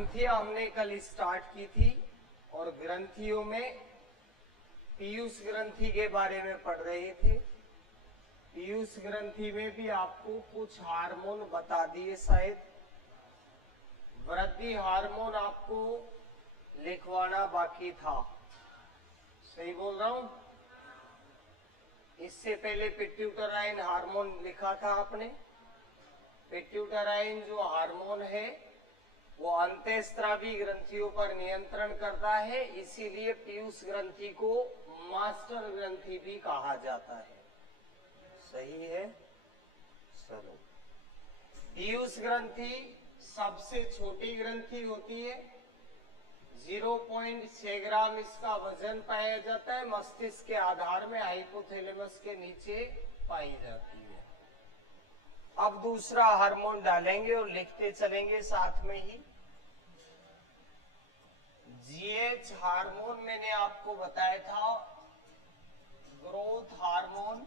ग्रंथियां हमने कल स्टार्ट की थी और ग्रंथियों में पीयूष ग्रंथि के बारे में पढ़ रहे थे। पीयूष ग्रंथि में भी आपको कुछ हार्मोन बता दिए, शायद वृद्धि हार्मोन आपको लिखवाना बाकी था। सही बोल रहा हूं? इससे पहले पिट्यूटराइन हार्मोन लिखा था आपने। पिट्यूटराइन जो हार्मोन है वो अंतःस्रावी ग्रंथियों पर नियंत्रण करता है, इसीलिए पीयूष ग्रंथि को मास्टर ग्रंथि भी कहा जाता है। सही है? चलो, पीयूष ग्रंथि सबसे छोटी ग्रंथि होती है। 0.6 ग्राम इसका वजन पाया जाता है। मस्तिष्क के आधार में हाइपोथैलेमस के नीचे पाई जाती है। अब दूसरा हार्मोन डालेंगे और लिखते चलेंगे साथ में ही। जीएच हार्मोन मैंने आपको बताया था, ग्रोथ हार्मोन।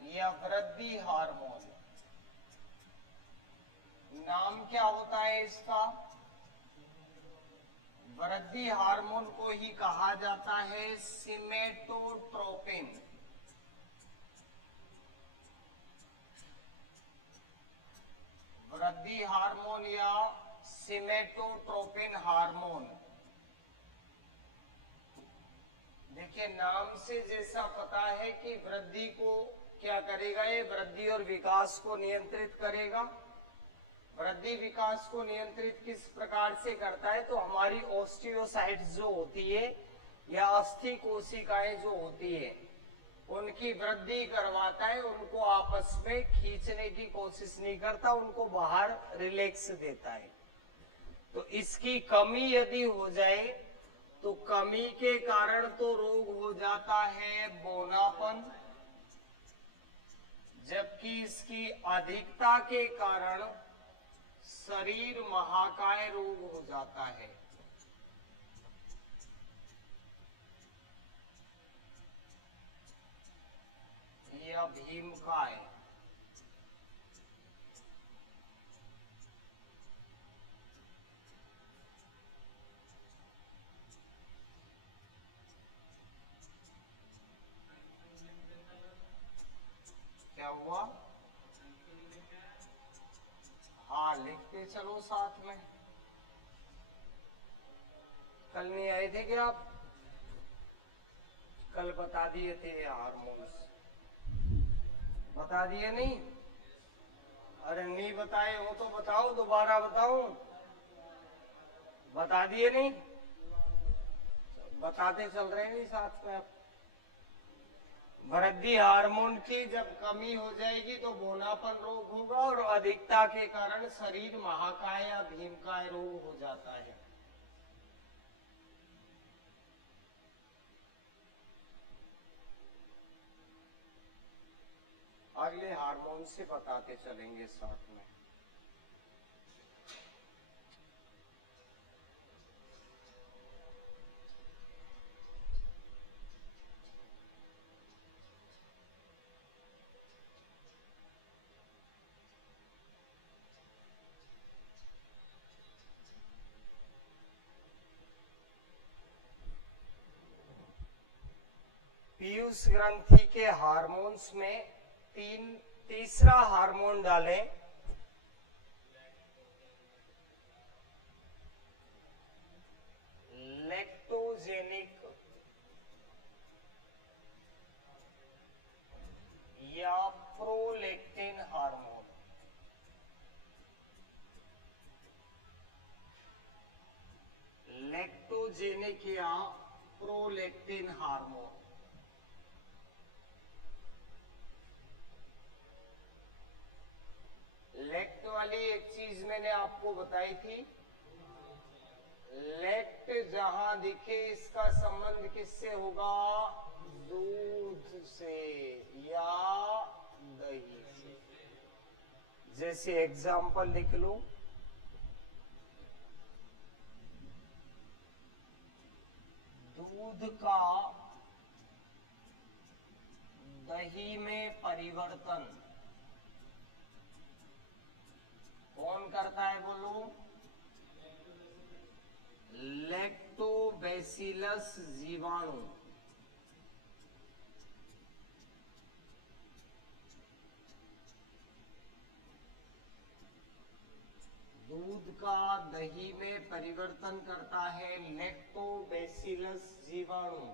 या वृद्धि हार्मोन। नाम क्या होता है इसका? वृद्धि हार्मोन को ही कहा जाता है सिमेटोट्रोपिन। वृद्धि हार्मोन या सिमेटोट्रोपिन हार्मोन। देखिए, नाम से जैसा पता है कि वृद्धि को क्या करेगा, ये वृद्धि और विकास को नियंत्रित करेगा। वृद्धि विकास को नियंत्रित किस प्रकार से करता है? तो हमारी ओस्टियोसाइट्स जो होती है या अस्थि कोशिकाएं जो होती है उनकी वृद्धि करवाता है। उनको आपस में खींचने की कोशिश नहीं करता, उनको बाहर रिलैक्स देता है। तो इसकी कमी यदि हो जाए तो कमी के कारण तो रोग हो जाता है बौनापन, जबकि इसकी अधिकता के कारण शरीर महाकाय रोग हो जाता है। या भीमकाय। क्या हुआ? हाँ, लिखते चलो साथ में। कल नहीं आए थे क्या आप? कल बता दिए थे हार्मोन्स, बता दिए नहीं? अरे नहीं बताए हो तो बताओ, दोबारा बताऊं? बता दिए नहीं? बताते चल रहे नहीं साथ में। अब वृद्धि हार्मोन की जब कमी हो जाएगी तो बौनापन रोग होगा और अधिकता के कारण शरीर महाकाय या भीमकाय रोग हो जाता है। अगले हार्मोन से बताते चलेंगे साथ में। पीयूष ग्रंथि के हार्मोन्स में तीसरा हार्मोन डालें, लैक्टोजेनिक या प्रोलैक्टिन हार्मोन। लैक्टोजेनिक या प्रोलैक्टिन हार्मोन। लेक्ट वाली एक चीज मैंने आपको बताई थी। लेक्ट जहां दिखे इसका संबंध किससे होगा? दूध से या दही से। जैसे एग्जाम्पल लिख लो, दूध का दही में परिवर्तन कौन करता है बोलो? लैक्टोबैसिलस जीवाणु। दूध का दही में परिवर्तन करता है लैक्टोबैसिलस जीवाणु।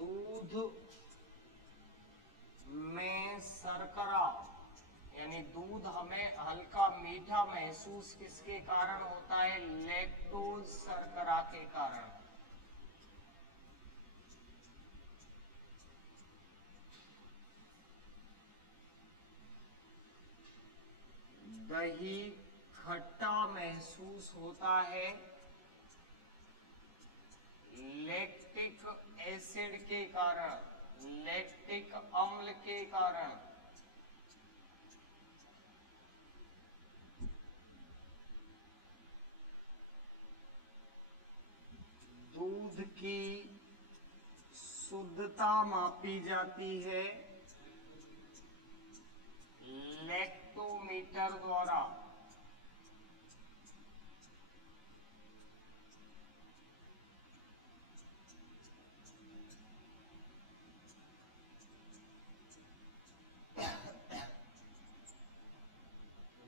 दूध में शर्करा यानी दूध हमें हल्का मीठा महसूस किसके कारण होता है? लैक्टोज शर्करा के कारण। दही खट्टा महसूस होता है लैक्टिक एसिड के कारण, लैक्टिक अम्ल के कारण। दूध की शुद्धता मापी जाती है लैक्टोमीटर द्वारा।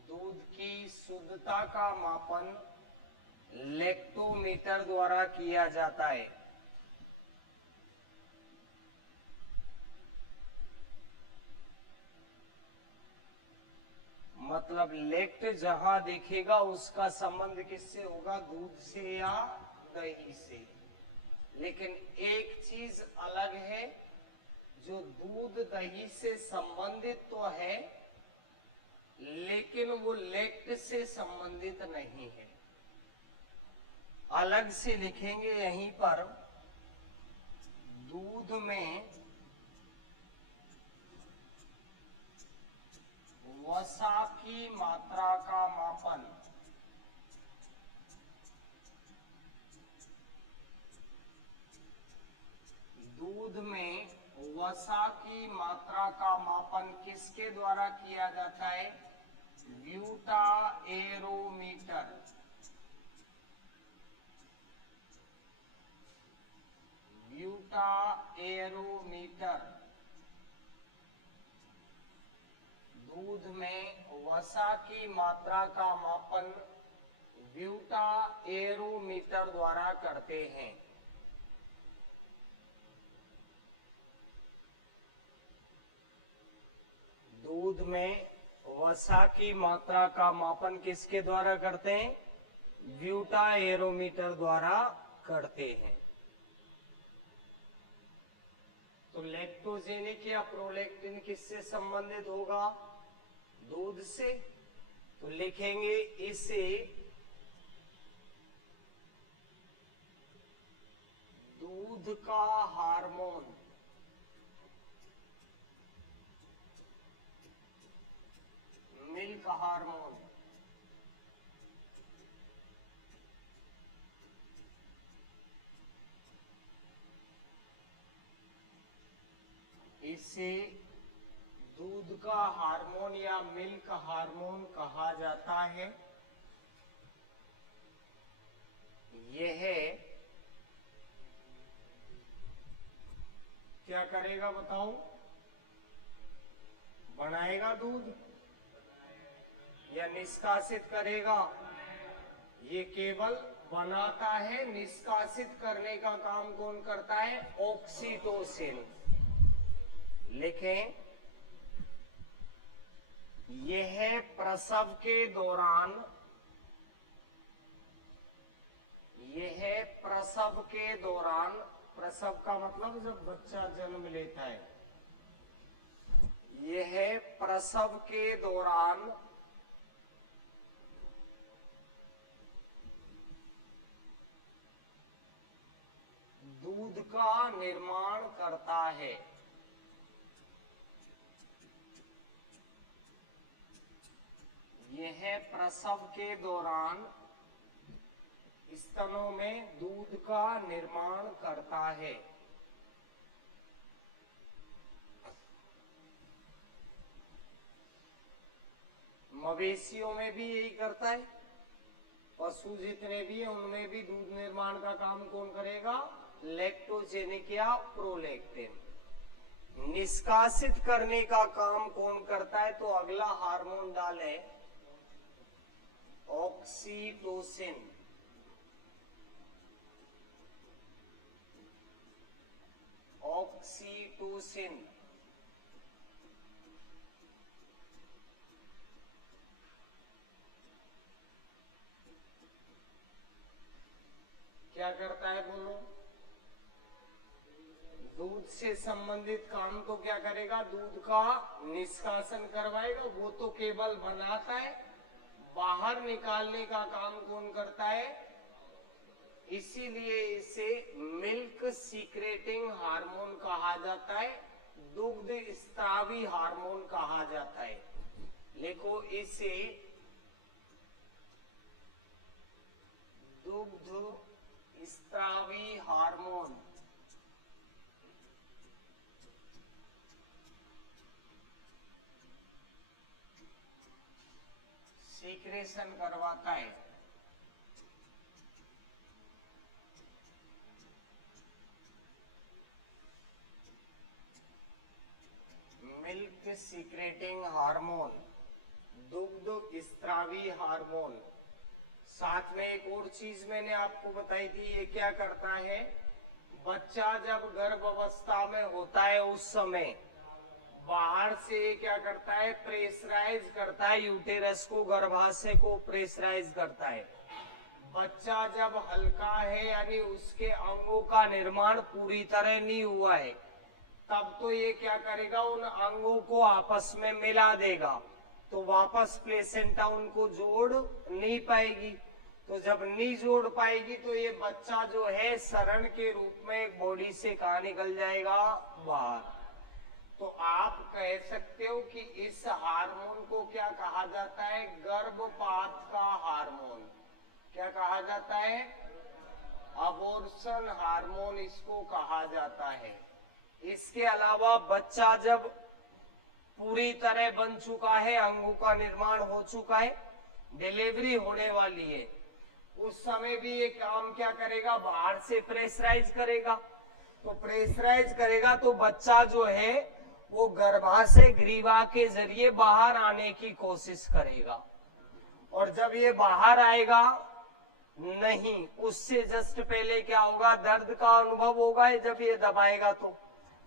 दूध की शुद्धता का मापन लैक्टोमीटर द्वारा किया जाता है। मतलब लेक्ट जहां दिखेगा उसका संबंध किससे होगा? दूध से या दही से। लेकिन एक चीज अलग है, जो दूध दही से संबंधित तो है लेकिन वो लेक्ट से संबंधित नहीं है। अलग से लिखेंगे यहीं पर, दूध में वसा की मात्रा का मापन दूध में वसा की मात्रा का मापन किसके द्वारा किया जाता है? Buta aerometer. ब्यूटा एरोमीटर दूध में वसा की मात्रा का मापन ब्यूटा एरोमीटर द्वारा करते हैं। दूध में वसा की मात्रा का मापन किसके द्वारा करते हैं? ब्यूटा एरोमीटर द्वारा करते हैं। तो लैक्टोजेनिक या प्रोलैक्टिन किससे संबंधित होगा? दूध से। तो लिखेंगे इसे दूध का हार्मोन, मिल्क हार्मोन। इसे दूध का हार्मोन या मिल्क हार्मोन कहा जाता है। यह क्या करेगा बताओ? बनाएगा दूध या निष्कासित करेगा? ये केवल बनाता है, निष्कासित करने का काम कौन करता है? ऑक्सीटोसिन। लिखें, यह प्रसव के दौरान, यह प्रसव के दौरान, प्रसव का मतलब जब बच्चा जन्म लेता है, यह प्रसव के दौरान दूध का निर्माण करता है। यह प्रसव के दौरान स्तनों में दूध का निर्माण करता है। मवेशियों में भी यही करता है, पशु जितने भी हैं उनमें भी दूध निर्माण का काम कौन करेगा? लैक्टोजेनिक या प्रोलैक्टिन। निष्कासित करने का काम कौन करता है? तो अगला हार्मोन डाले ऑक्सीटोसिन। ऑक्सीटोसिन क्या करता है बोलो? दूध से संबंधित काम तो क्या करेगा? दूध का निष्कासन करवाएगा। वो तो केवल बनाता है, बाहर निकालने का काम कौन करता है? इसीलिए इसे मिल्क सीक्रेटिंग हार्मोन कहा जाता है, दुग्ध स्त्रावी हार्मोन कहा जाता है। लिखो इसे दुग्ध स्त्रावी हार्मोन। सीक्रेशन करवाता है। मिल्क सीक्रेटिंग हार्मोन, दुग्ध स्त्रावी हार्मोन। साथ में एक और चीज मैंने आपको बताई थी, ये क्या करता है? बच्चा जब गर्भ अवस्था में होता है उस समय बाहर से क्या करता है? प्रेशराइज करता है यूटेरस को, गर्भाशय को प्रेशराइज करता है। बच्चा जब हल्का है यानी उसके अंगों का निर्माण पूरी तरह नहीं हुआ है, तब तो ये क्या करेगा? उन अंगों को आपस में मिला देगा, तो वापस प्लेसेंटा उनको जोड़ नहीं पाएगी। तो जब नहीं जोड़ पाएगी तो ये बच्चा जो है शरण के रूप में बॉडी से कहा निकल जाएगा? बाहर। तो आप कह सकते हो कि इस हार्मोन को क्या कहा जाता है? गर्भपात का हार्मोन। क्या कहा जाता है? अबॉर्शन हार्मोन इसको कहा जाता है। इसके अलावा बच्चा जब पूरी तरह बन चुका है, अंगों का निर्माण हो चुका है, डिलीवरी होने वाली है, उस समय भी ये काम क्या करेगा? बाहर से प्रेशराइज करेगा। तो प्रेशराइज करेगा तो बच्चा जो है वो गर्भाशय ग्रीवा के जरिए बाहर आने की कोशिश करेगा। और जब ये बाहर आएगा नहीं, उससे जस्ट पहले क्या होगा? दर्द का अनुभव होगा। जब ये दबाएगा तो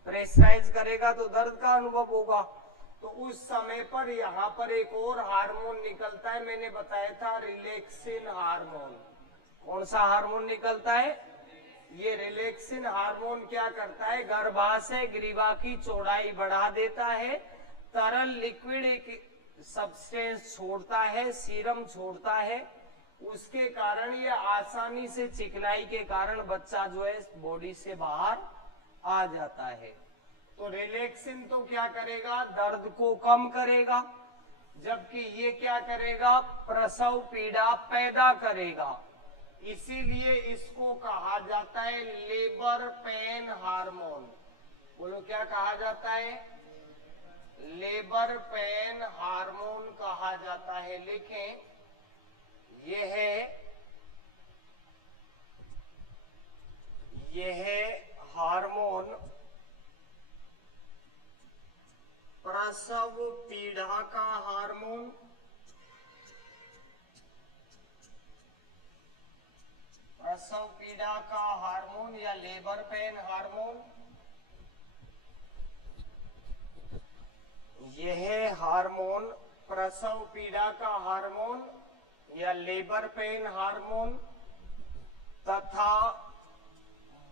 प्रेशराइज करेगा तो दर्द का अनुभव होगा। तो उस समय पर यहाँ पर एक और हार्मोन निकलता है, मैंने बताया था रिलैक्सिन हार्मोन। कौन सा हार्मोन निकलता है? ये रिलैक्सिन हार्मोन क्या करता है? गर्भाशय ग्रीवा की चौड़ाई बढ़ा देता है, तरल लिक्विड एक सब्सटेंस छोड़ता है, सीरम छोड़ता है। उसके कारण ये आसानी से चिकनाई के कारण बच्चा जो है बॉडी से बाहर आ जाता है। तो रिलैक्सिन तो क्या करेगा? दर्द को कम करेगा, जबकि ये क्या करेगा? प्रसव पीड़ा पैदा करेगा। इसीलिए इसको कहा जाता है लेबर पेन हार्मोन। बोलो क्या कहा जाता है? लेबर पेन हार्मोन कहा जाता है। लिखें, यह हार्मोन प्रसव पीड़ा का हार्मोन, प्रसव पीड़ा का हार्मोन या लेबर पेन हार्मोन, यह हार्मोन प्रसव पीड़ा का हार्मोन या लेबर पेन हार्मोन तथा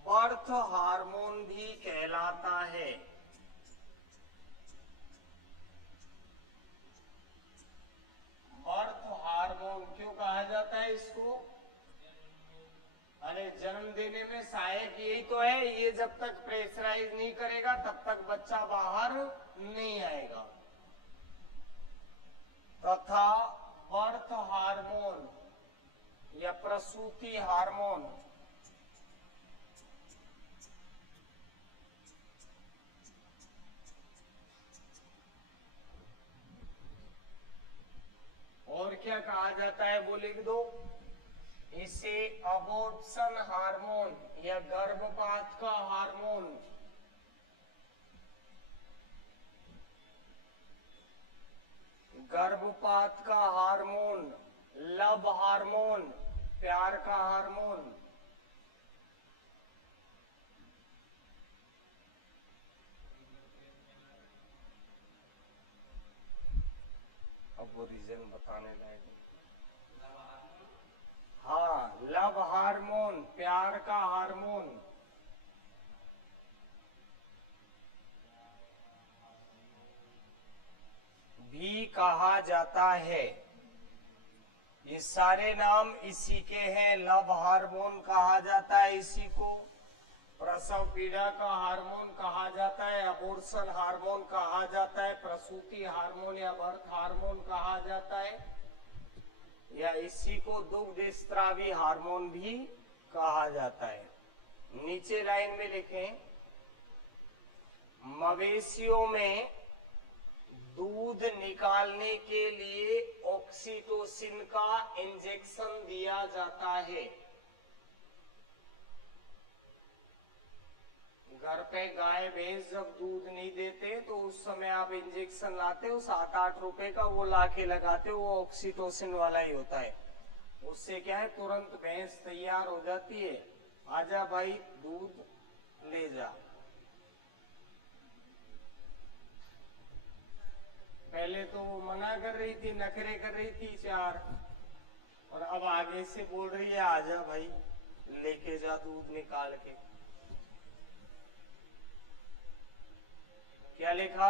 बर्थ हार्मोन भी कहलाता है। बर्थ हार्मोन क्यों कहा जाता है इसको? अरे जन्म देने में सहायक यही तो है, ये जब तक प्रेशराइज नहीं करेगा तब तक बच्चा बाहर नहीं आएगा। तथा बर्थ हार्मोन या प्रसूति हार्मोन कहा जाता है वो लिख दो। इसे अबॉर्प्शन हार्मोन या गर्भपात का हार्मोन, गर्भपात का हार्मोन, लव हार्मोन, प्यार का हार्मोन, अब वो रीजन बताने लायक। हाँ, लव हार्मोन, प्यार का हार्मोन, भी कहा जाता है। ये सारे नाम इसी के हैं। लव हार्मोन कहा जाता है इसी को, प्रसव पीड़ा का हार्मोन कहा जाता है, अबॉर्शन हार्मोन कहा जाता है, प्रसूति हार्मोन या बर्थ हार्मोन कहा जाता है, या इसी को दुग्ध स्त्रावी हार्मोन भी कहा जाता है। नीचे लाइन में लिखें, मवेशियों में दूध निकालने के लिए ऑक्सीटोसिन का इंजेक्शन दिया जाता है। घर पे गाय भैंस जब दूध नहीं देते तो उस समय आप इंजेक्शन लाते हो 7-8 रुपए का, वो लाके लगाते हो, वो ऑक्सीटोसिन वाला ही होता है। उससे क्या है, तुरंत भैंस तैयार हो जाती है, आजा भाई दूध ले जा। पहले तो वो मना कर रही थी, नखरे कर रही थी 4, और अब आगे से बोल रही है आजा भाई लेके जा दूध निकाल के। क्या लिखा,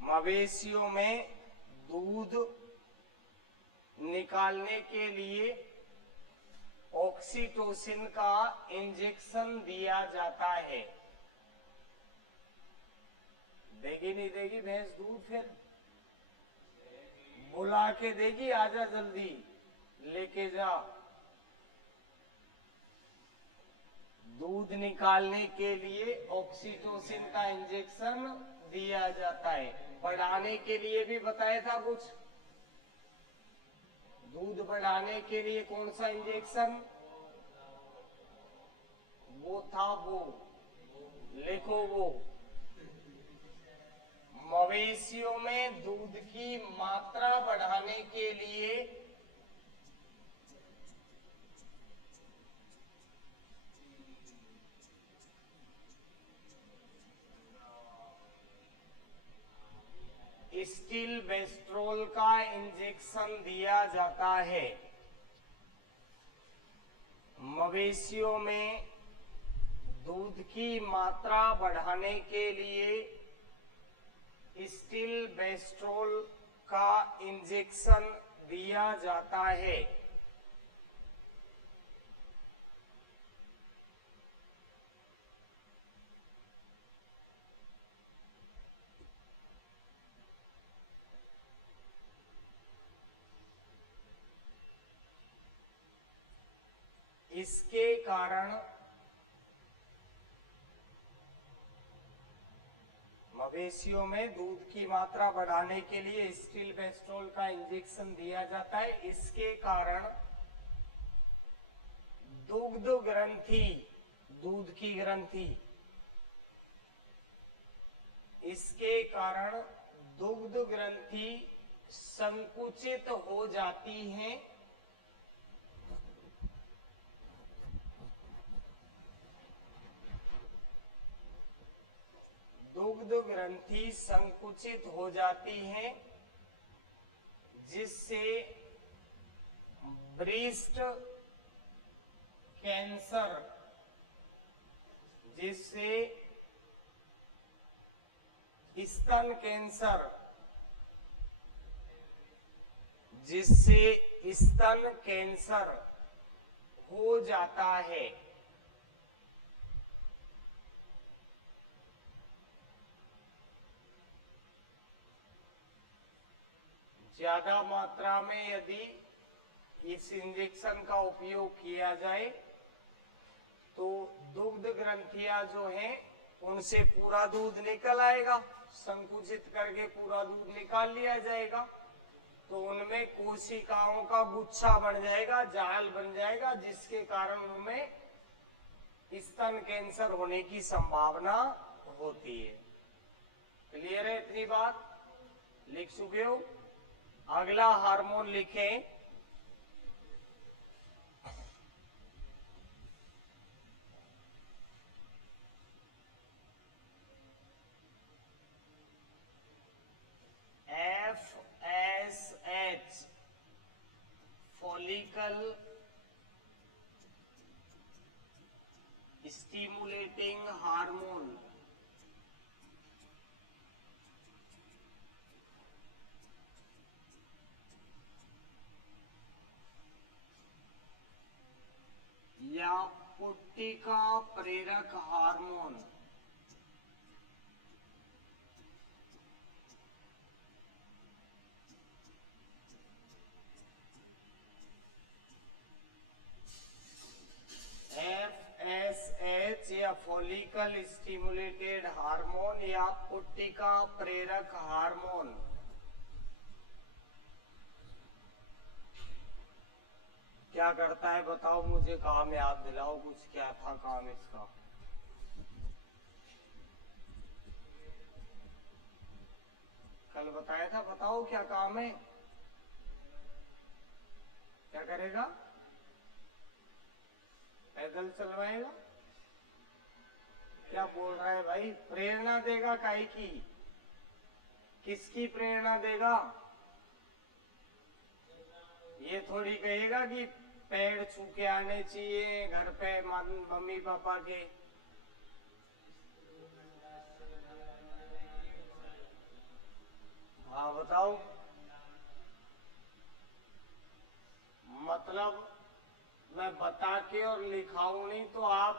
मवेशियों में दूध निकालने के लिए ऑक्सीटोसिन का इंजेक्शन दिया जाता है। देगी नहीं देगी भैंस दूध, फिर बुला के देगी, आजा जल्दी लेके जा। दूध निकालने के लिए ऑक्सीटोसिन का इंजेक्शन दिया जाता है। बढ़ाने के लिए भी बताया था कुछ, दूध बढ़ाने के लिए कौन सा इंजेक्शन, वो था, वो लिखो वो। मवेशियों में दूध की मात्रा बढ़ाने के लिए स्टिलबेस्ट्रोल का इंजेक्शन दिया जाता है। मवेशियों में दूध की मात्रा बढ़ाने के लिए स्टिलबेस्ट्रोल का इंजेक्शन दिया जाता है। इसके कारण मवेशियों में दूध की मात्रा बढ़ाने के लिए स्टिलबेस्ट्रोल का इंजेक्शन दिया जाता है। इसके कारण दुग्ध ग्रंथि, दूध की ग्रंथि, इसके कारण दुग्ध ग्रंथि संकुचित हो जाती हैं। दुग्ध ग्रंथि संकुचित हो जाती हैं, जिससे ब्रेस्ट कैंसर, जिससे स्तन कैंसर, जिससे स्तन कैंसर हो जाता है। ज्यादा मात्रा में यदि इस इंजेक्शन का उपयोग किया जाए तो दुग्ध ग्रंथियां जो हैं उनसे पूरा दूध निकल आएगा, संकुचित करके पूरा दूध निकाल लिया जाएगा, तो उनमें कोशिकाओं का गुच्छा बन जाएगा, जाल बन जाएगा, जिसके कारण उनमें स्तन कैंसर होने की संभावना होती है। क्लियर है इतनी बात? लिख चुके हो? अगला हार्मोन लिखें, FSH, फॉलिकल स्टिमुलेटिंग हार्मोन। या पुट्टिका प्रेरक हार्मोन। FSH या फॉलिकल स्टिमुलेटेड हार्मोन या पुट्टिका प्रेरक हार्मोन क्या करता है बताओ मुझे, काम याद दिलाओ कुछ, क्या था काम इसका? कल बताया था, बताओ क्या काम है, क्या करेगा? पैदल चलवाएगा? क्या बोल रहा है भाई? प्रेरणा देगा काहे की? किसकी प्रेरणा देगा? ये थोड़ी कहेगा कि पेड़ छू के आने चाहिए घर पे मम्मी पापा के। हाँ बताओ। मतलब मैं बता के और लिखाऊं नहीं तो आप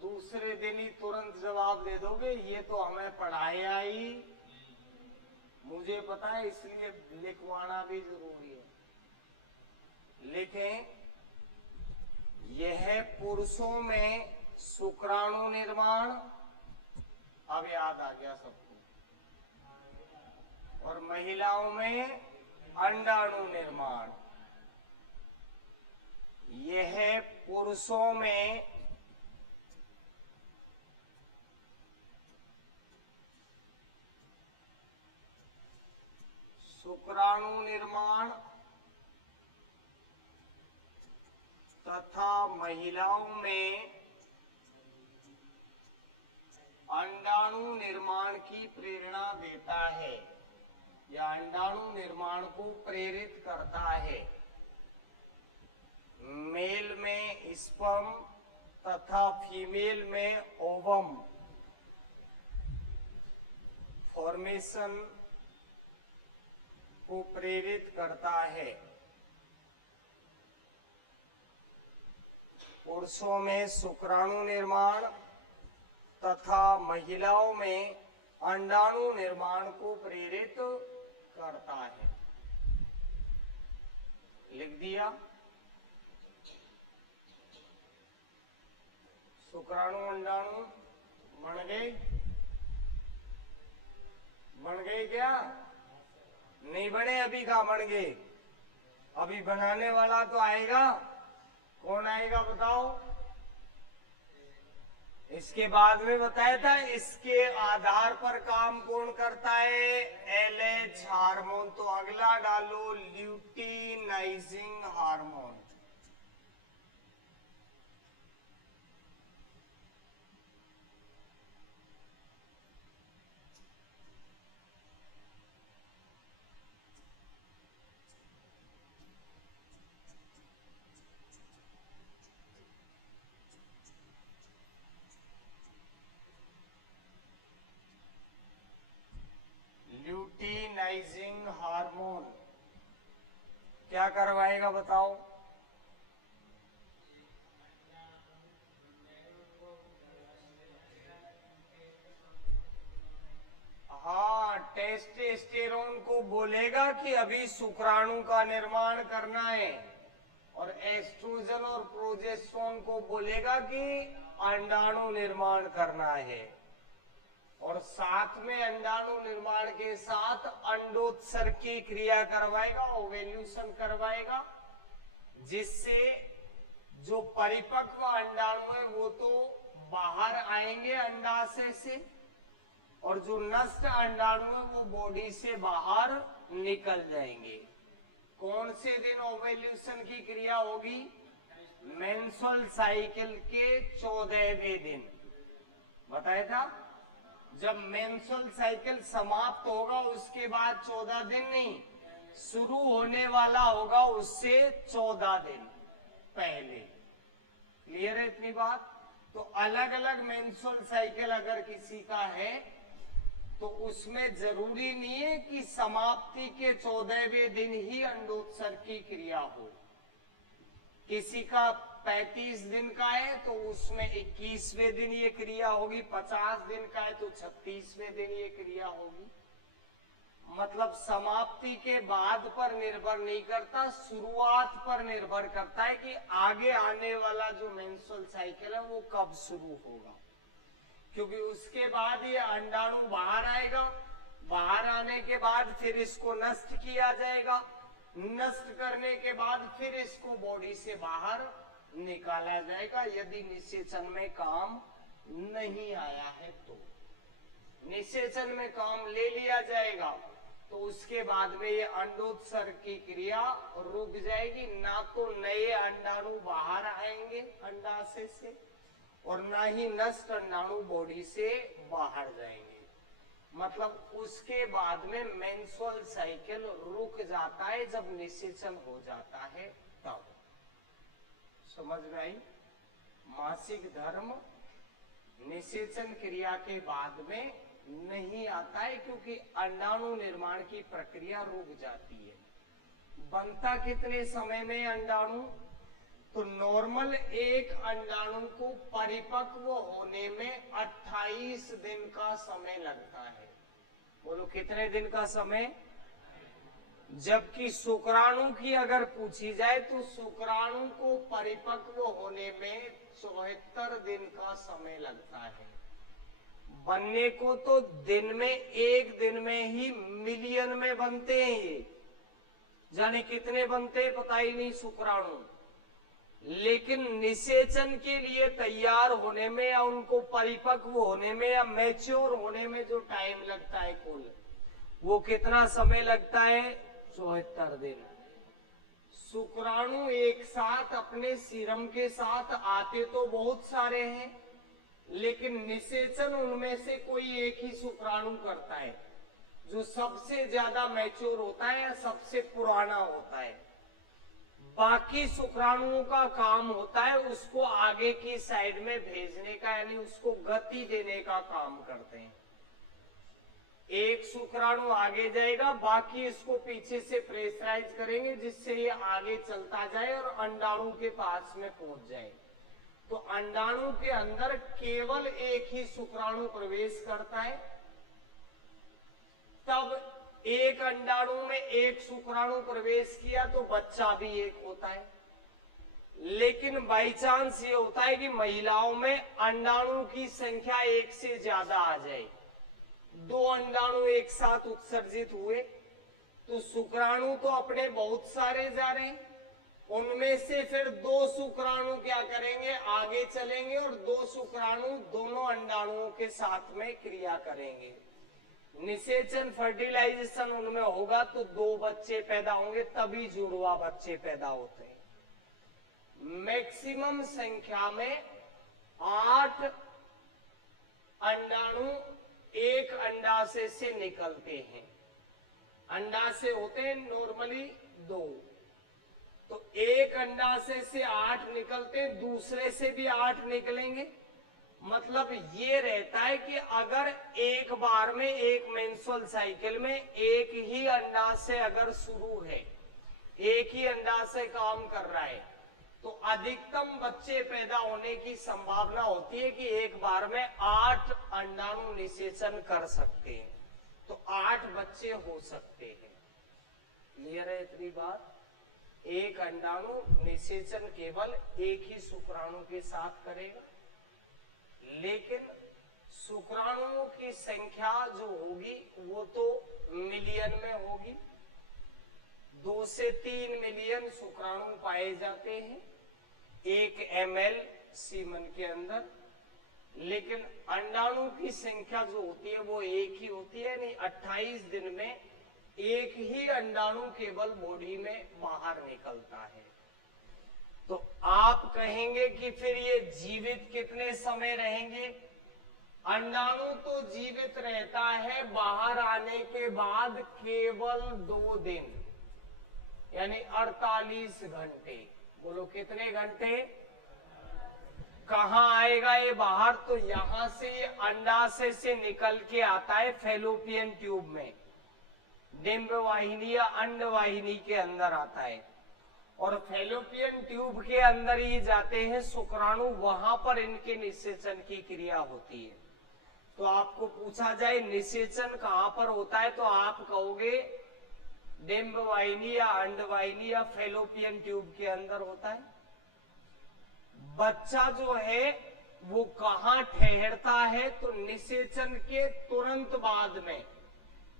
दूसरे दिन ही तुरंत जवाब दे दोगे, ये तो हमें पढ़ाया ही, मुझे पता है, इसलिए लिखवाना भी जरूरी है। लिखें, यह पुरुषों में शुक्राणु निर्माण, अब याद आ गया सबको, और महिलाओं में अंडाणु निर्माण। यह पुरुषों में शुक्राणु निर्माण तथा महिलाओं में अंडाणु निर्माण की प्रेरणा देता है या अंडाणु निर्माण को प्रेरित करता है। मेल में स्पर्म तथा फीमेल में ओवम फॉर्मेशन को प्रेरित करता है। पुरुषों में शुक्राणु निर्माण तथा महिलाओं में अंडाणु निर्माण को प्रेरित करता है। लिख दिया? शुक्राणु अंडाणु बन गए? बन गए क्या? नहीं बने अभी, कहाँ बन गए? अभी बनाने वाला तो आएगा। कौन आएगा बताओ? इसके बाद में बताया था, इसके आधार पर काम कौन करता है? LH hormone. तो अगला डालो ल्यूटिनाइजिंग हार्मोन। ल्यूटिनाइजिंग हार्मोन क्या करवाएगा बताओ? हाँ, टेस्टोस्टेरोन को बोलेगा कि अभी शुक्राणु का निर्माण करना है, और एस्ट्रोजन और प्रोजेस्टेरोन को बोलेगा कि अंडाणु निर्माण करना है। और साथ में अंडाणु निर्माण के साथ अंडोत्सर्ग की क्रिया करवाएगा, ओवेल्यूशन करवाएगा, जिससे जो परिपक्व अंडाणु है वो तो बाहर आएंगे अंडाशय से, और जो नष्ट अंडाणु है वो बॉडी से बाहर निकल जाएंगे। कौन से दिन ओवेल्यूशन की क्रिया होगी? मेंस्ट्रुअल साइकिल के 14वें दिन। बताया था, जब मेंस्ट्रुअल साइकिल समाप्त होगा उसके बाद 14 दिन नहीं, शुरू होने वाला होगा उससे 14 दिन पहले। क्लियर है इतनी बात? तो अलग अलग मेंस्ट्रुअल साइकिल अगर किसी का है तो उसमें जरूरी नहीं है कि समाप्ति के 14वें दिन ही अंडोत्सर्ग की क्रिया हो। किसी का 35 दिन का है तो उसमें 21वें दिन ये क्रिया होगी, 50 दिन का है तो 36वें दिन ये क्रिया होगी। मतलब समाप्ति के बाद पर निर्भर नहीं करता, शुरुआत पर निर्भर करता है कि आगे आने वाला जो मेंस्ट्रुअल साइकिल है वो कब शुरू होगा, क्योंकि उसके बाद ये अंडाणु बाहर आएगा, बाहर आने के बाद फिर इसको नष्ट किया जाएगा, नष्ट करने के बाद फिर इसको बॉडी से बाहर निकाला जाएगा। यदि निषेचन में काम नहीं आया है तो निषेचन में काम ले लिया जाएगा तो उसके बाद में ये अंडोत्सर्ग की क्रिया रुक जाएगी। ना तो नए अंडाणु बाहर आएंगे अंडाशय से और ना ही नष्ट अंडाणु बॉडी से बाहर जाएंगे। मतलब उसके बाद में मेंस्ट्रुअल साइकिल रुक जाता है जब निषेचन हो जाता है तब। समझ में आई? मासिक धर्म निषेचन क्रिया के बाद में नहीं आता है क्योंकि अंडाणु निर्माण की प्रक्रिया रुक जाती है। बनता कितने समय में अंडाणु? तो नॉर्मल एक अंडाणु को परिपक्व होने में 28 दिन का समय लगता है। बोलो कितने दिन का समय? जबकि शुक्राणु की अगर पूछी जाए तो शुक्राणु को परिपक्व होने में 74 दिन का समय लगता है। बनने को तो दिन में, एक दिन में ही मिलियन में बनते हैं ये, जाने कितने बनते हैं पता ही नहीं शुक्राणु। लेकिन निषेचन के लिए तैयार होने में या उनको परिपक्व होने में या मैच्योर होने में जो टाइम लगता है कुल, वो कितना समय लगता है? 74 दिन। शुक्राणु एक साथ अपने सीरम के साथ आते तो बहुत सारे हैं, लेकिन निषेचन उनमें से कोई एक ही शुक्राणु करता है जो सबसे ज्यादा मैच्योर होता है या सबसे पुराना होता है। बाकी शुक्राणुओं का काम होता है उसको आगे की साइड में भेजने का, यानी उसको गति देने का काम करते हैं। एक शुक्राणु आगे जाएगा, बाकी इसको पीछे से प्रेशराइज करेंगे जिससे ये आगे चलता जाए और अंडाणु के पास में पहुंच जाए। तो अंडाणु के अंदर केवल एक ही शुक्राणु प्रवेश करता है, तब एक अंडाणु में एक शुक्राणु प्रवेश किया तो बच्चा भी एक होता है। लेकिन बाई चांस ये होता है कि महिलाओं में अंडाणु की संख्या एक से ज्यादा आ जाए, 2 अंडाणु एक साथ उत्सर्जित हुए तो शुक्राणु तो अपने बहुत सारे जा रहे हैं, उनमें से फिर 2 शुक्राणु क्या करेंगे? आगे चलेंगे और 2 शुक्राणु दोनों अंडाणुओं के साथ में क्रिया करेंगे। निषेचन फर्टिलाइजेशन उनमें होगा तो 2 बच्चे पैदा होंगे, तभी जुड़वा बच्चे पैदा होते हैं। मैक्सिमम संख्या में 8 अंडाणु एक अंडाशय से निकलते हैं। अंडाशय होते हैं नॉर्मली 2, तो एक अंडाशय से 8 निकलते, दूसरे से भी 8 निकलेंगे। मतलब ये रहता है कि अगर एक बार में एक मेंस्ट्रुअल साइकिल में एक ही अंडाशय अगर शुरू है, एक ही अंडाशय काम कर रहा है, तो अधिकतम बच्चे पैदा होने की संभावना होती है कि एक बार में 8 अंडाणु निषेचन कर सकते हैं, तो 8 बच्चे हो सकते हैं। क्लियर है इतनी बात? एक अंडाणु निषेचन केवल एक ही शुक्राणु के साथ करेगा, लेकिन शुक्राणुओं की संख्या जो होगी वो तो मिलियन में होगी। 2 से 3 मिलियन शुक्राणु पाए जाते हैं 1 ml सीमन के अंदर। लेकिन अंडाणु की संख्या जो होती है वो एक ही होती है, नहीं 28 दिन में एक ही अंडाणु केवल बॉडी में बाहर निकलता है। तो आप कहेंगे कि फिर ये जीवित कितने समय रहेंगे? अंडाणु तो जीवित रहता है बाहर आने के बाद केवल 2 दिन, यानी 48 घंटे। बोलो कितने घंटे? कहां आएगा ये बाहर? तो यहां से ये अंडाशय से निकल के आता है फैलोपियन ट्यूब में, डिंब वाहिनी या अंडवाहिनी के अंदर आता है, और फैलोपियन ट्यूब के अंदर ये जाते हैं शुक्राणु, वहां पर इनके निषेचन की क्रिया होती है। तो आपको पूछा जाए निषेचन कहां पर होता है, तो आप कहोगे डिंब वाहिनी या अंडवाहिनी या फैलोपियन ट्यूब के अंदर होता है। बच्चा जो है वो कहां ठहरता है? तो निषेचन के तुरंत बाद में,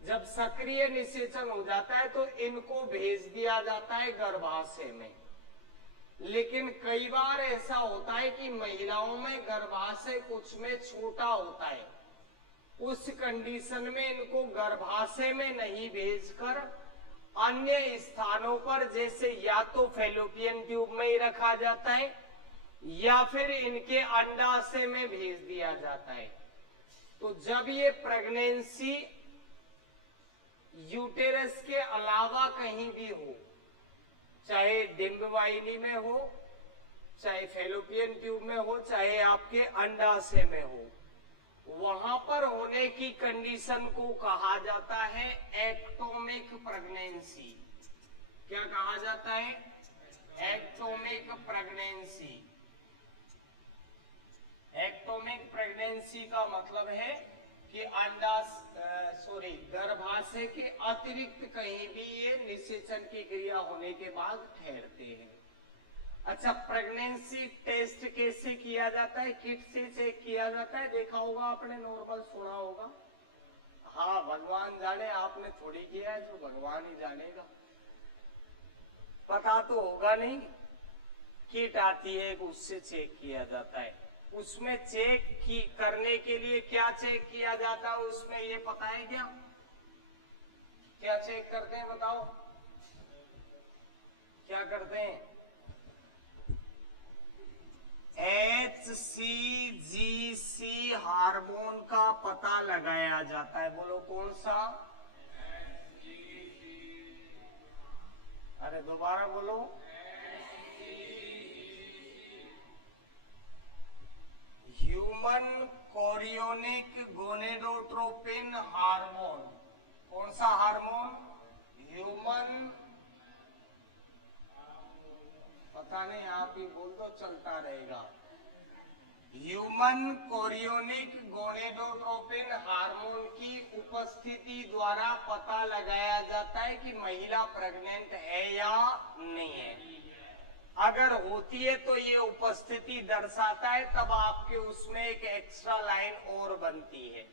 जब सक्रिय निषेचन हो जाता है तो इनको भेज दिया जाता है गर्भाशय में। लेकिन कई बार ऐसा होता है कि महिलाओं में गर्भाशय कुछ में छोटा होता है, उस कंडीशन में इनको गर्भाशय में नहीं भेजकर अन्य स्थानों पर, जैसे या तो फैलोपियन ट्यूब में ही रखा जाता है या फिर इनके अंडाशय में भेज दिया जाता है। तो जब ये प्रेगनेंसी यूटेरस के अलावा कहीं भी हो, चाहे डिंब वाहिनी में हो, चाहे फैलोपियन ट्यूब में हो, चाहे आपके अंडाशय में हो, वहां पर होने की कंडीशन को कहा जाता है एक्टोमिक प्रेगनेंसी। क्या कहा जाता है? एक्टोमिक प्रेगनेंसी। एक्टोमिक प्रेगनेंसी का मतलब है कि गर्भाशय के अतिरिक्त कहीं भी ये निषेचन की क्रिया होने के बाद ठहरते हैं। अच्छा, प्रेगनेंसी टेस्ट कैसे किया जाता है? किट से चेक किया जाता है, देखा होगा आपने, नॉर्मल सुना होगा। हाँ, भगवान जाने, आपने थोड़ी किया है, जो भगवान ही जानेगा। पता तो होगा नहीं। किट आती है, उससे चेक किया जाता है। उसमें चेक की करने के लिए क्या चेक किया जाता है उसमें, ये पता है क्या? क्या चेक करते हैं बताओ? क्या करते हैं? HCG हार्मोन का पता लगाया जाता है। बोलो कौन सा? अरे दोबारा बोलो। Human chorionic gonadotropin hormone. कौन सा हार्मोन? ह्यूमन, पता नहीं, आप ही बोल दो, चलता रहेगा। ह्यूमन कोरियोनिक गोनेडोट्रोपिन हार्मोन की उपस्थिति द्वारा पता लगाया जाता है कि महिला प्रेग्नेंट है या नहीं है। अगर होती है तो ये उपस्थिति दर्शाता है, तब आपके उसमें एक एक्स्ट्रा लाइन और बनती है।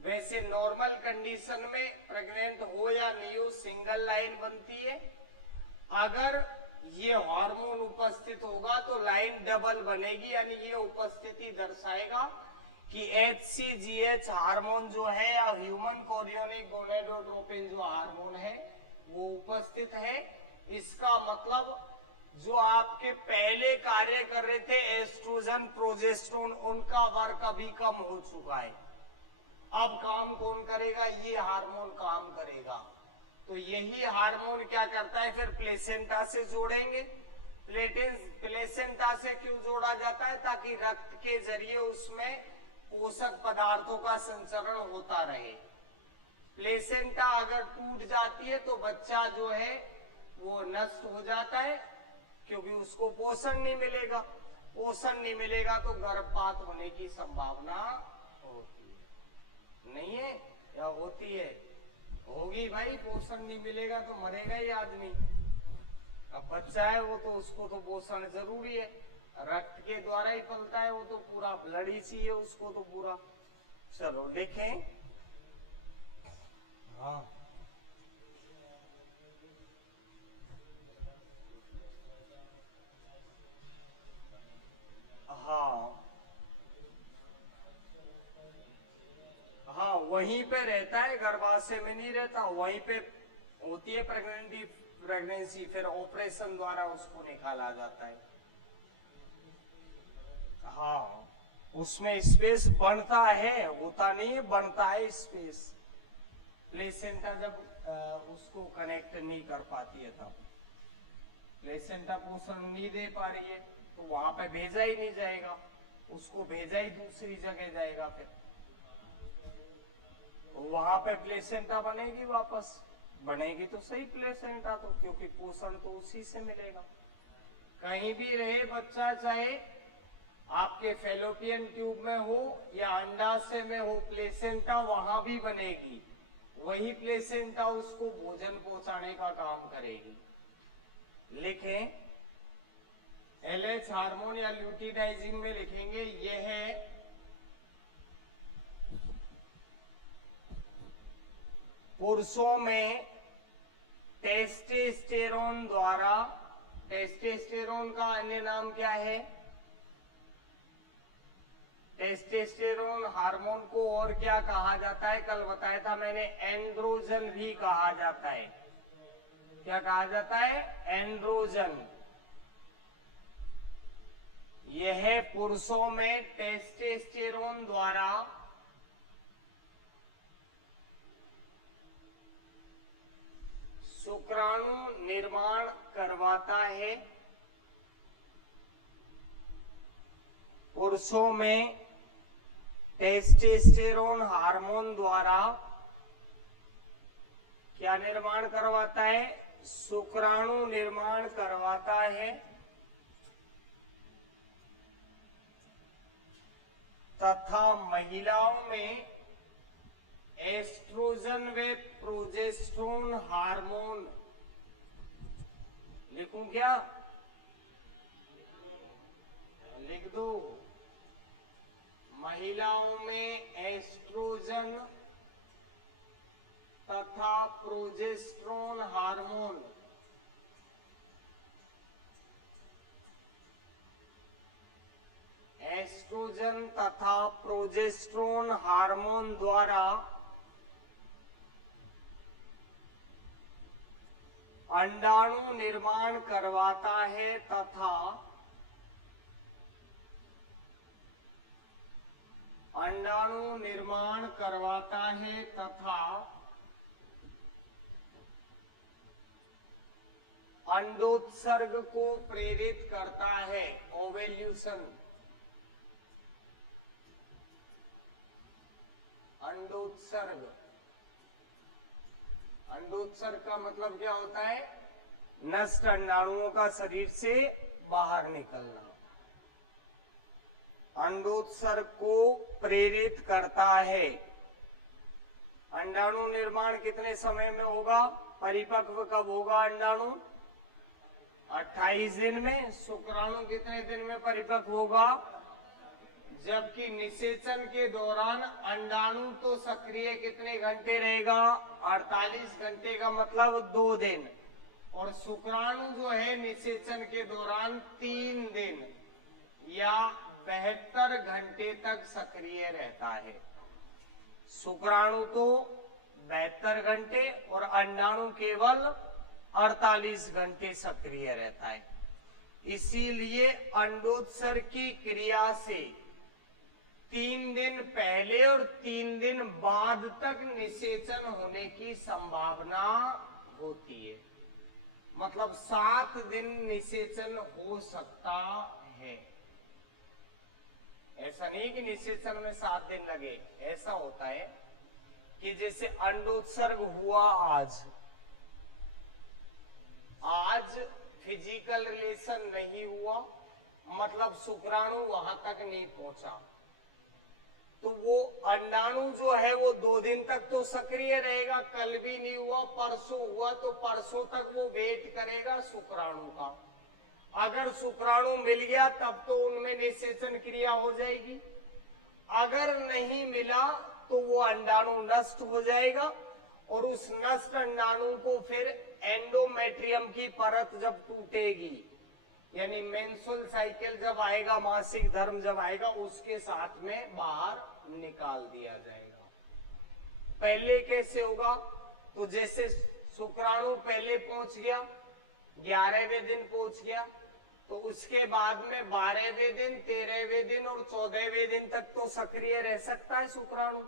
वैसे नॉर्मल कंडीशन में प्रेग्नेंट हो या नहीं हो सिंगल लाइन बनती है। अगर ये हार्मोन उपस्थित होगा तो लाइन डबल बनेगी, यानी ये उपस्थिति दर्शाएगा कि HCGH हार्मोन जो है या ह्यूमन कोरियोनिक गोनेडोट्रोपिन जो हार्मोन है वो उपस्थित है। इसका मतलब जो आपके पहले कार्य कर रहे थे एस्ट्रोजन प्रोजेस्टेरोन, उनका वर्क अभी कम हो चुका है। अब काम कौन करेगा? ये हार्मोन काम करेगा। तो यही हार्मोन क्या करता है, फिर प्लेसेंटा से जोड़ेंगे। प्लेसेंटा से क्यों जोड़ा जाता है? ताकि रक्त के जरिए उसमें पोषक पदार्थों का संचरण होता रहे। प्लेसेंटा अगर टूट जाती है तो बच्चा जो है वो नष्ट हो जाता है, क्योंकि उसको पोषण नहीं मिलेगा। पोषण नहीं मिलेगा तो गर्भपात होने की संभावना होती है। नहीं है या होती है? होगी भाई। पोषण नहीं मिलेगा तो मरेगा ही आदमी। अब बच्चा है वो तो, उसको तो पोषण जरूरी है, रक्त के द्वारा ही पलता है वो तो, पूरा ब्लड ही चाहिए उसको तो पूरा। चलो देखें। हाँ हाँ हाँ, वहीं पे रहता है, गर्भाशय में नहीं रहता, वहीं पे होती है प्रेगनेंसी, फिर ऑपरेशन द्वारा उसको निकाला जाता है। हाँ, उसमें स्पेस बनता है, होता नहीं है, बनता है स्पेस। प्लेसेंटा जब उसको कनेक्ट नहीं कर पाती है तब, प्लेसेंटा पोषण नहीं दे पा रही है, तो वहां पे भेजा ही नहीं जाएगा, उसको भेजा ही दूसरी जगह जाएगा, फिर वहां पे प्लेसेंटा बनेगी, वापस बनेगी तो सही प्लेसेंटा, तो क्योंकि पोषण तो उसी से मिलेगा। कहीं भी रहे बच्चा, चाहे आपके फेलोपियन ट्यूब में हो या अंडाशय में हो, प्लेसेंटा वहां भी बनेगी, वही प्लेसेंटा उसको भोजन पहुंचाने का काम करेगी। लिखें, एलएच हार्मोन या ल्यूटिनाइजिंग में लिखेंगे, यह है पुरुषों में टेस्टोस्टेरोन द्वारा, टेस्टोस्टेरोन का अन्य नाम क्या है? टेस्टोस्टेरोन हार्मोन को और क्या कहा जाता है? कल बताया था मैंने, एंड्रोजन भी कहा जाता है। क्या कहा जाता है? एंड्रोजन। यह पुरुषों में टेस्टोस्टेरोन द्वारा शुक्राणु निर्माण करवाता है। पुरुषों में टेस्टोस्टेरोन हार्मोन द्वारा क्या निर्माण करवाता है? शुक्राणु निर्माण करवाता है, तथा महिलाओं में एस्ट्रोजन व प्रोजेस्टेरोन हार्मोन, लिखूं क्या? लिख दो। महिलाओं में एस्ट्रोजन तथा प्रोजेस्टेरोन हार्मोन एस्ट्रोजन तथा प्रोजेस्टेरोन हार्मोन द्वारा अंडाणु निर्माण करवाता है, तथा अंडाणु निर्माण करवाता है तथा अंडोत्सर्ग को प्रेरित करता है, ओवेल्यूशन। अंडोत्सर्ग, अंडोत्सर्ग का मतलब क्या होता है? नष्ट अंडाणुओं का शरीर से बाहर निकलना। अंडोत्सर्ग को प्रेरित करता है। अंडाणु निर्माण कितने समय में होगा? परिपक्व कब होगा अंडाणु? 28 दिन में। शुक्राणु कितने दिन में परिपक्व होगा? जबकि निषेचन के दौरान अंडाणु तो सक्रिय कितने घंटे रहेगा? 48 घंटे, का मतलब 2 दिन। और शुक्राणु जो है निषेचन के दौरान 3 दिन या 72 घंटे तक सक्रिय रहता है। शुक्राणु तो 72 घंटे और अंडाणु केवल 48 घंटे सक्रिय रहता है। इसीलिए अंडोत्सर्ग की क्रिया से 3 दिन पहले और 3 दिन बाद तक निषेचन होने की संभावना होती है। मतलब 7 दिन निषेचन हो सकता है। ऐसा नहीं कि निषेचन में 7 दिन लगे, ऐसा होता है कि जैसे अंडोत्सर्ग हुआ आज फिजिकल रिलेशन नहीं हुआ, मतलब शुक्राणु वहां तक नहीं पहुंचा, तो वो अंडाणु जो है वो 2 दिन तक तो सक्रिय रहेगा। कल भी नहीं हुआ, परसों हुआ, तो परसों तक वो वेट करेगा शुक्राणु का। अगर शुक्राणु मिल गया तब तो उनमें निषेचन क्रिया हो जाएगी। अगर नहीं मिला तो वो अंडाणु नष्ट हो जाएगा और उस नष्ट अंडाणु को फिर एंडोमेट्रियम की परत जब टूटेगी, यानी मेंस्ट्रुअल साइकिल जब आएगा, मासिक धर्म जब आएगा, उसके साथ में बाहर निकाल दिया जाएगा। पहले कैसे होगा? तो जैसे शुक्राणु पहले पहुंच गया, 11वें दिन पहुंच गया, तो उसके बाद में 12वें दिन, 13वें दिन और 14वें दिन तक तो सक्रिय रह सकता है शुक्राणु।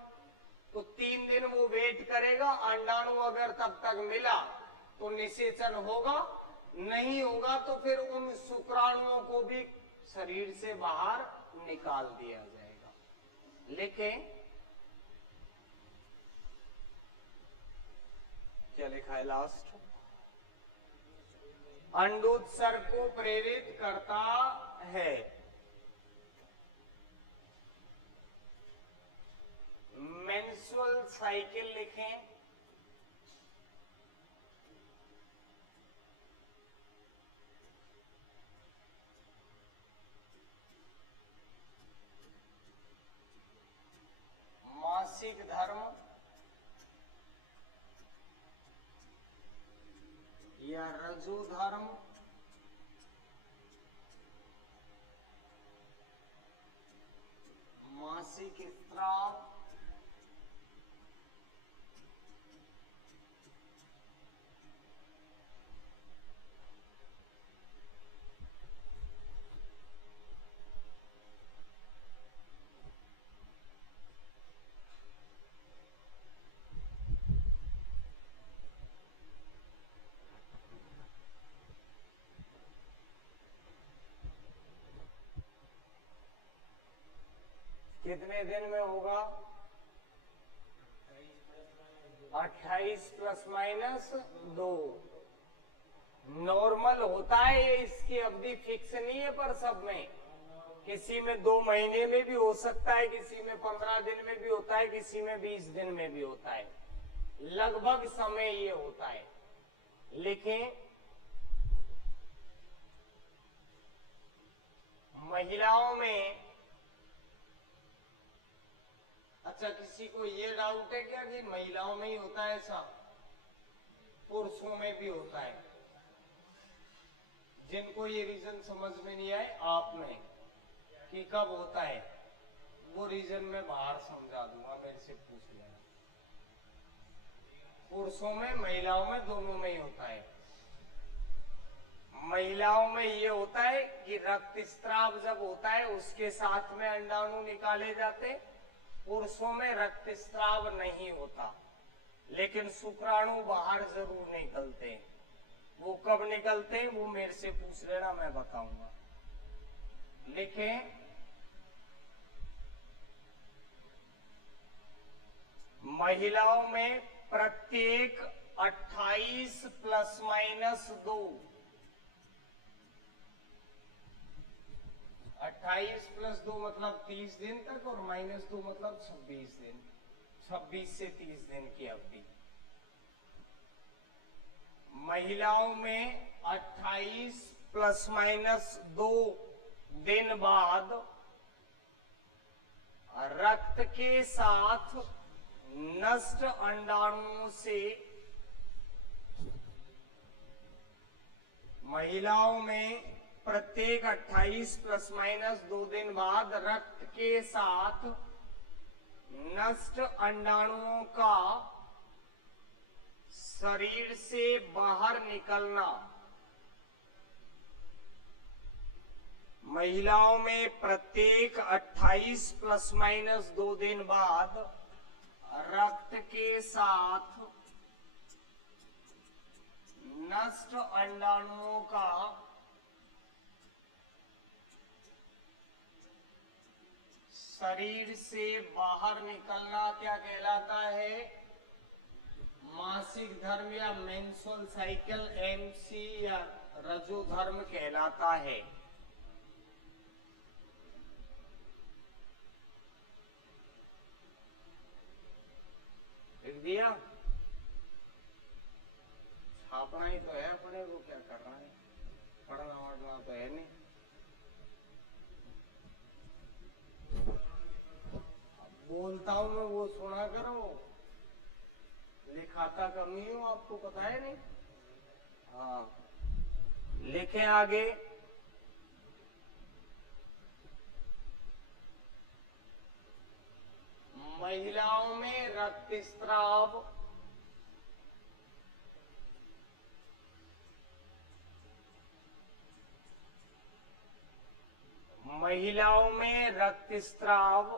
तो 3 दिन वो वेट करेगा, अंडाणु अगर तब तक मिला तो निषेचन होगा, नहीं होगा तो फिर उन शुक्राणुओं को भी शरीर से बाहर निकाल दिया जाएगा। लिखें, क्या लिखा है लास्ट? अंडोत्सर्ग को प्रेरित करता है। मेंस्ट्रुअल साइकिल लिखें। मासिक धर्म या रजु धर्म मासिक स्राव कितने दिन में होगा? 28 प्लस माइनस 2 नॉर्मल होता है। ये इसकी अवधि फिक्स नहीं है, पर सब में किसी में 2 महीने में भी हो सकता है, किसी में 15 दिन में भी होता है, किसी में 20 दिन में भी होता है। लगभग समय ये होता है। लेकिन महिलाओं में, अच्छा किसी को ये डाउट है क्या कि महिलाओं में ही होता है ऐसा? पुरुषों में भी होता है। जिनको ये रीजन समझ में नहीं आए आप में कि कब होता है, वो रीजन मैं बाहर समझा दूंगा, मेरे से पूछ लेना। पुरुषों में, महिलाओं में, दोनों में ही होता है। महिलाओं में ये होता है कि रक्तस्राव जब होता है उसके साथ में अंडाणु निकाले जाते। पुरुषों में रक्तस्राव नहीं होता, लेकिन शुक्राणु बाहर जरूर निकलते हैं। वो कब निकलते हैं वो मेरे से पूछ लेना, मैं बताऊंगा। लिखें, महिलाओं में प्रत्येक 28 प्लस माइनस 2, 28 प्लस 2 मतलब 30 दिन तक और माइनस 2 मतलब 26 दिन, 26 से 30 दिन की अवधि। महिलाओं में 28 प्लस माइनस 2 दिन बाद रक्त के साथ नष्ट अंडाणुओं से, महिलाओं में प्रत्येक 28 प्लस माइनस 2 दिन बाद रक्त के साथ नष्ट अंडाणुओं का शरीर से बाहर निकलना। महिलाओं में प्रत्येक 28 प्लस माइनस 2 दिन बाद रक्त के साथ नष्ट अंडाणुओं का शरीर से बाहर निकलना क्या कहलाता है? मासिक धर्म या मेंस्ट्रुअल साइकिल, एमसी या रजो धर्म कहलाता है। लिख दिया? छापना ही तो है अपने को, क्या करना है, पढ़ना वढ़ना तो है नहीं। हूं मैं वो सुना करो, लिखाता कम ही हूं, आपको पता है नहीं। हाँ, लिखें आगे। महिलाओं में रक्तस्राव महिलाओं में रक्तस्राव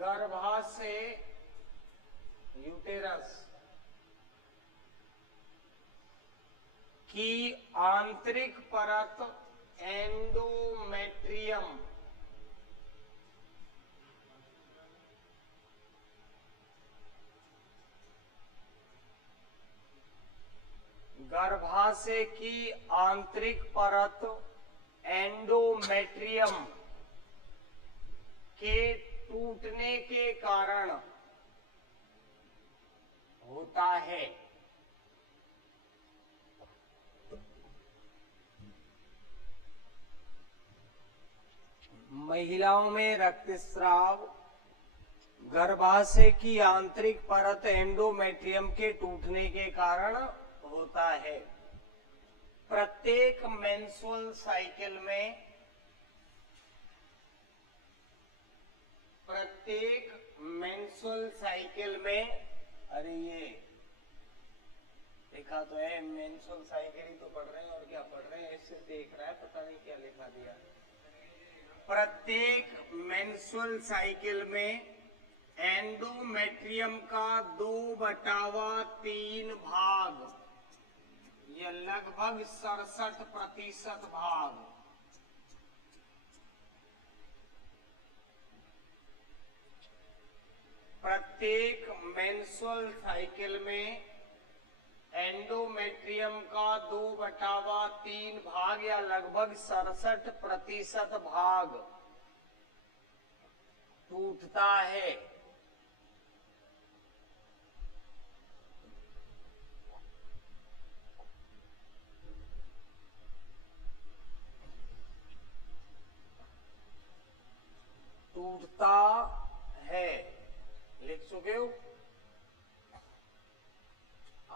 गर्भाशय यूटेरस की आंतरिक परत एंडोमेट्रियम गर्भाशय की आंतरिक परत एंडोमेट्रियम के टूटने के कारण होता है। महिलाओं में रक्तस्राव गर्भाशय की आंतरिक परत एंडोमेट्रियम के टूटने के कारण होता है। प्रत्येक मेंस्ट्रुअल साइकिल में अरे ये लिखा तो है, मेंस्ट्रुअल साइकिल ही तो पढ़ रहे हैं, और क्या पढ़ रहे हैं, ऐसे देख रहा है, पता नहीं क्या लिखा दिया। प्रत्येक मेंस्ट्रुअल साइकिल में एंडोमेट्रियम का 2/3 भाग, यह लगभग 67% भाग प्रत्येक मेंस्ट्रुअल साइकिल में एंडोमेट्रियम का 2/3 भाग या लगभग 67% भाग टूटता है। टूटता है, लिख चुके हो।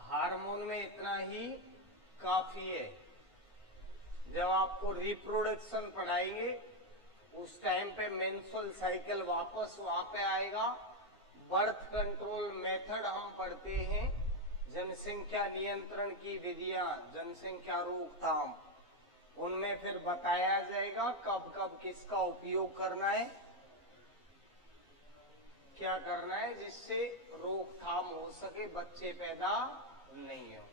हार्मोन में इतना ही काफी है। जब आपको रिप्रोडक्शन पढ़ाएंगे उस टाइम पे मेंस्ट्रुअल साइकिल वापस वहां पे आएगा। बर्थ कंट्रोल मेथड हम पढ़ते हैं, जनसंख्या नियंत्रण की विधियां, जनसंख्या रोकथाम, उनमें फिर बताया जाएगा कब कब किसका उपयोग करना है, क्या करना है, जिससे रोकथाम हो सके, बच्चे पैदा नहीं हो।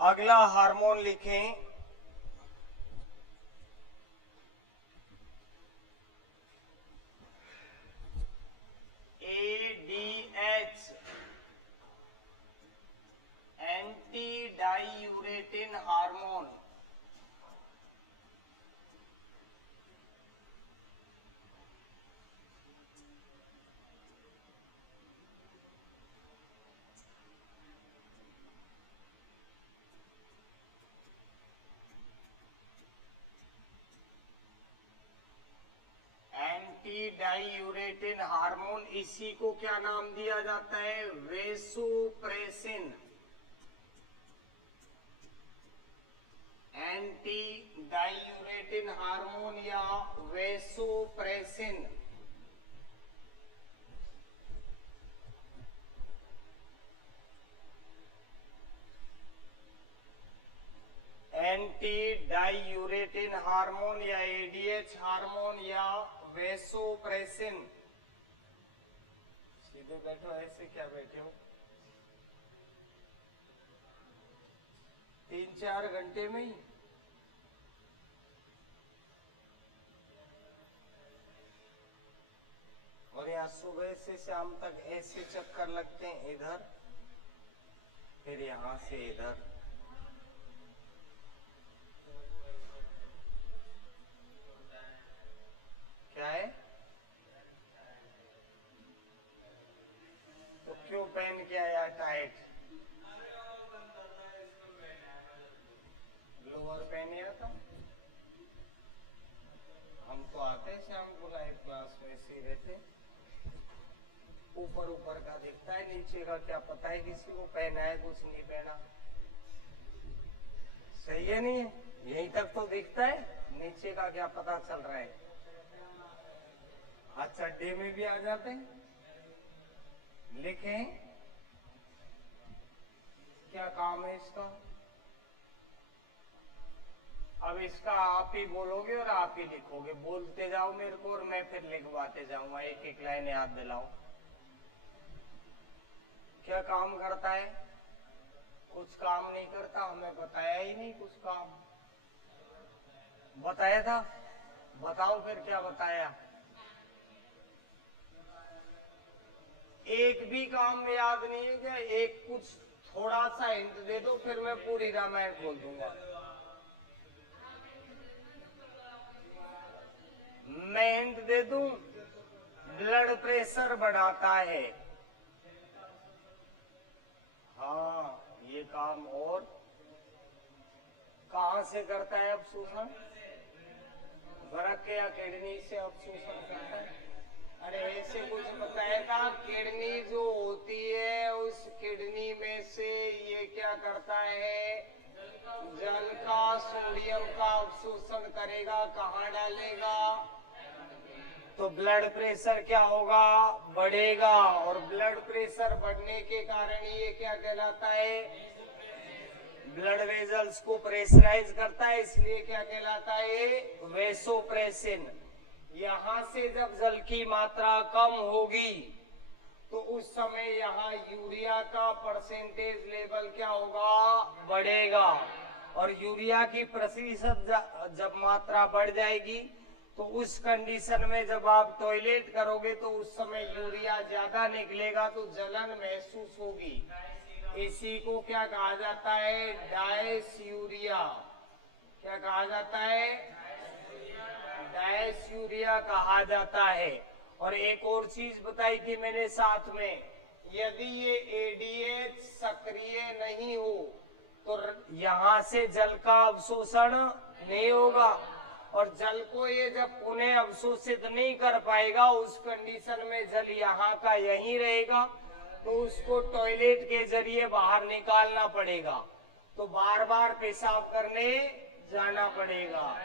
अगला हार्मोन लिखें, ADH, anti diuretic hormone. Anti diuretic hormone, इसी को क्या नाम दिया जाता है, वेसोप्रेसिन। एंटी डाइयूरेटिन हार्मोन या वेसोप्रेसिन एंटी डाइयूरेटिन हार्मोन या एडीएच हार्मोन या वेसोप्रेसिन। सीधे बैठो, ऐसे क्या बैठे हो, 3-4 घंटे में ही। और यहाँ सुबह से शाम तक ऐसे चक्कर लगते हैं, इधर फिर यहां से इधर। क्या है, तो क्यों पहन के आया टाइट? लोअर पहने आता, हम तो आते शाम को लाइफ क्लास में से रहते, ऊपर ऊपर का दिखता है, नीचे का क्या पता है किसी को, पहना है कुछ नहीं पहना। सही है नहीं है? यहीं तक तो दिखता है, नीचे का क्या पता चल रहा है। अच्छा डे में भी आ जाते हैं, लिखें क्या काम है इसका। अब इसका आप ही बोलोगे और आप ही लिखोगे, बोलते जाओ मेरे को और मैं फिर लिखवाते जाऊंगा, एक एक लाइन याद दिलाओ। क्या काम करता है? कुछ काम नहीं करता, हमें बताया ही नहीं कुछ काम। बताया था? बताओ फिर क्या बताया। एक भी काम याद नहीं है क्या? एक कुछ थोड़ा सा हिंट दे दो, फिर मैं पूरी रामायण बोल दूंगा। मैं हिंट दे दूं, ब्लड प्रेशर बढ़ाता है। हाँ ये काम। और कहां से करता है अवशोषण? वृक्क या किडनी से अवशोषण करता है। अरे ऐसे कुछ बताया था, किडनी जो होती है उस किडनी में से ये क्या करता है, जल का सोडियम का अवशोषण करेगा, कहाँ डालेगा, तो ब्लड प्रेशर क्या होगा, बढ़ेगा। और ब्लड प्रेशर बढ़ने के कारण ये क्या कहलाता है, ब्लड वेजल्स को प्रेशराइज करता है, इसलिए क्या कहलाता है, वेसोप्रेसिन। यहाँ से जब जल की मात्रा कम होगी तो उस समय यहाँ यूरिया का परसेंटेज लेवल क्या होगा, बढ़ेगा। और यूरिया की प्रतिशत जब मात्रा बढ़ जाएगी तो उस कंडीशन में जब आप टॉयलेट करोगे तो उस समय यूरिया ज्यादा निकलेगा तो जलन महसूस होगी। इसी को क्या कहा जाता है, डायस्यूरिया। क्या कहा जाता है, डायस्यूरिया कहा जाता है। और एक और चीज बताई थी मैंने साथ में, यदि ये एडीएच सक्रिय नहीं हो तो यहां से जल का अवशोषण नहीं होगा, और जल को ये जब पुनः अवशोषित नहीं कर पाएगा उस कंडीशन में जल यहाँ का यहीं रहेगा, तो उसको टॉयलेट के जरिए बाहर निकालना पड़ेगा, तो बार बार पेशाब करने जाना पड़ेगा।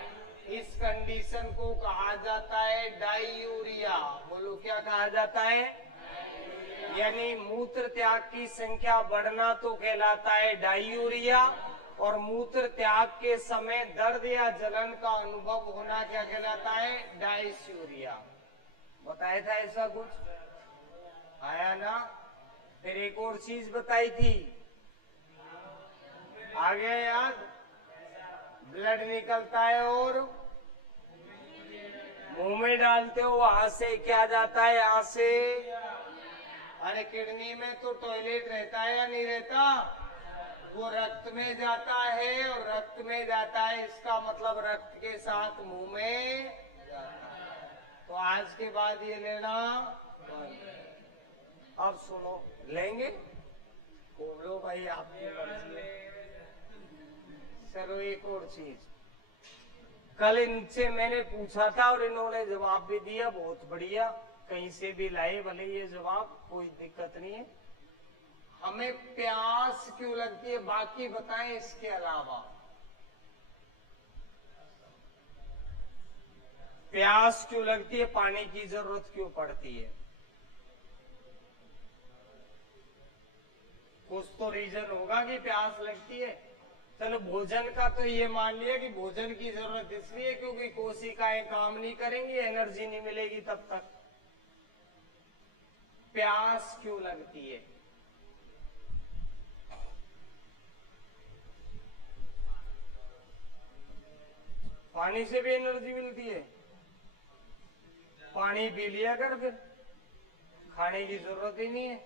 इस कंडीशन को कहा जाता है डायूरिया। बोलो क्या कहा जाता है, यानी मूत्र त्याग की संख्या बढ़ना तो कहलाता है डायूरिया, और मूत्र त्याग के समय दर्द या जलन का अनुभव होना क्या कहलाता है, डायस्यूरिया। बताया था ऐसा कुछ, आया ना। फिर एक और चीज बताई थी, आ गया याद, ब्लड निकलता है और मुंह में डालते हो, वहां से क्या जाता है, यहां से। अरे किडनी में तो टॉयलेट रहता है या नहीं रहता, वो रक्त में जाता है, और रक्त में जाता है इसका मतलब रक्त के साथ मुंह में जाता है। तो आज के बाद ये लेना बंद। अब सुनो, लेंगे, बोलो भाई आपकी मर्जी है। चलो एक और चीज, कल इनसे मैंने पूछा था और इन्होंने जवाब भी दिया, बहुत बढ़िया, कहीं से भी लाए भले ये जवाब, कोई दिक्कत नहीं है। हमें प्यास क्यों लगती है, बाकी बताएं इसके अलावा। प्यास क्यों लगती है, पानी की जरूरत क्यों पड़ती है, कुछ तो रीजन होगा कि प्यास लगती है। चलो भोजन का तो ये मान लिया कि भोजन की जरूरत इसलिए क्योंकि कोशिकाएं काम नहीं करेंगी, एनर्जी नहीं मिलेगी तब तक। प्यास क्यों लगती है, पानी से भी एनर्जी मिलती है, पानी पी लिया कर, फिर खाने की जरूरत ही नहीं है।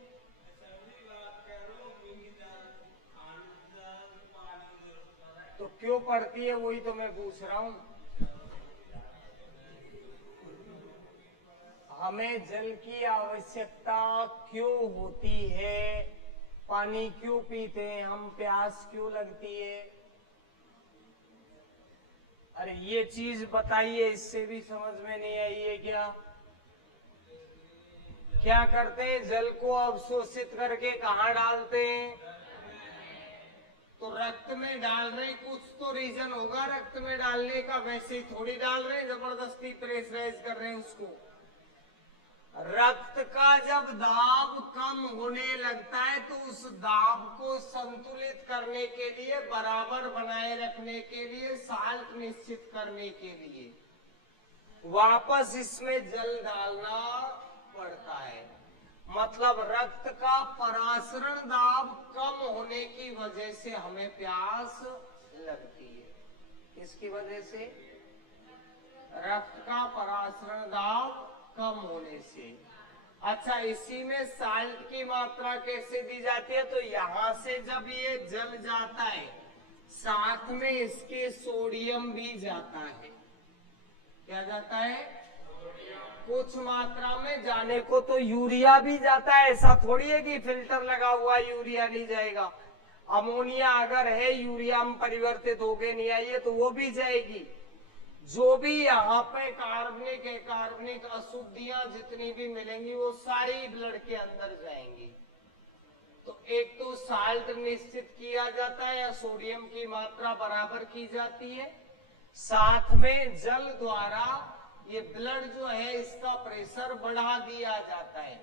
तो क्यों पड़ती है, वही तो मैं पूछ रहा हूं। हमें जल की आवश्यकता क्यों होती है, पानी क्यों पीते हैं हम, प्यास क्यों लगती है, अरे ये चीज बताइए, इससे भी समझ में नहीं आई है क्या? क्या करते हैं, जल को अवशोषित करके कहाँ डालते हैं? तो रक्त में डाल रहे, कुछ तो रीजन होगा रक्त में डालने का, वैसे ही थोड़ी डाल रहे, जबरदस्ती प्रेशराइज कर रहे हैं उसको। रक्त का जब दाब कम होने लगता है तो उस दाब को संतुलित करने के लिए, बराबर बनाए रखने के लिए, साल्ट निश्चित करने के लिए वापस इसमें जल डालना पड़ता है। मतलब रक्त का परासरण दाब कम होने की वजह से हमें प्यास लगती है। किसकी वजह से? रक्त का परासरण दाब कम होने से। अच्छा, इसी में साल्ट की मात्रा कैसे दी जाती है? तो यहां से जब ये जल जाता है, साथ में इसके सोडियम भी जाता है। क्या जाता है? कुछ मात्रा में जाने को तो यूरिया भी जाता है, ऐसा थोड़ी है कि फिल्टर लगा हुआ यूरिया नहीं जाएगा। अमोनिया अगर है, यूरिया में परिवर्तित होके नहीं आई है तो वो भी जाएगी। जो भी यहाँ पे कार्बनिक है, कार्बनिक अशुद्धियां जितनी भी मिलेंगी वो सारी ब्लड के अंदर जाएंगी। तो एक तो साल्ट निश्चित किया जाता है या सोडियम की मात्रा बराबर की जाती है, साथ में जल द्वारा ये ब्लड जो है इसका प्रेशर बढ़ा दिया जाता है।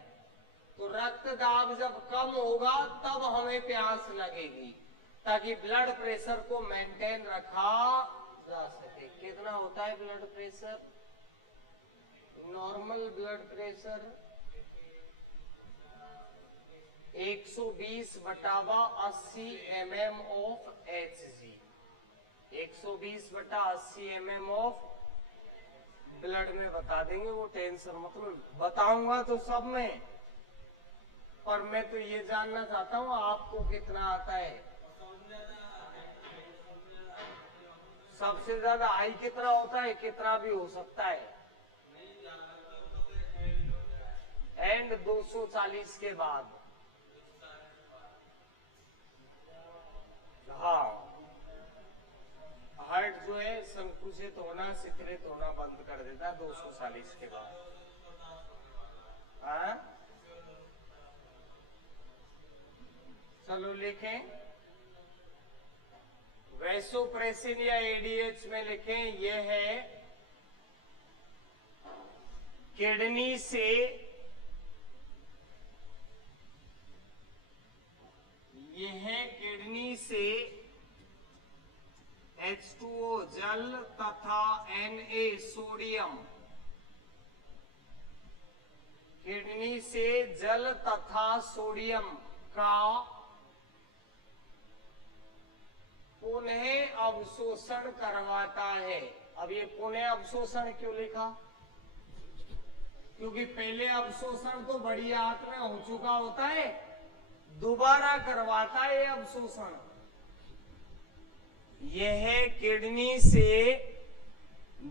तो रक्त दाब जब कम होगा तब हमें प्यास लगेगी, ताकि ब्लड प्रेशर को मेंटेन रखा जा सके। कितना होता है blood pressure? Normal blood pressure 120/80 mm of Hg। 120/80 mm of blood में बता देंगे, वो टेंशन मतलब बताऊंगा तो सब में, पर मैं तो ये जानना चाहता हूँ आपको कितना आता है। सबसे ज्यादा हाई कितना होता है? कितना भी हो सकता है, एंड 240 के बाद। हाँ, हार्ट जो है संकुचित होना, शिथिलित होना बंद कर देता है 240 के बाद। हाँ? चलो लिखें, वैसोप्रेसिन या एडीएच में लिखें, यह है किडनी से H2O जल तथा Na सोडियम, किडनी से जल तथा सोडियम का पुनः अवशोषण करवाता है। अब ये पुनः अवशोषण क्यों लिखा? क्योंकि पहले अवशोषण तो बड़ी आंत में हो चुका होता है, दोबारा करवाता है अवशोषण। यह किडनी से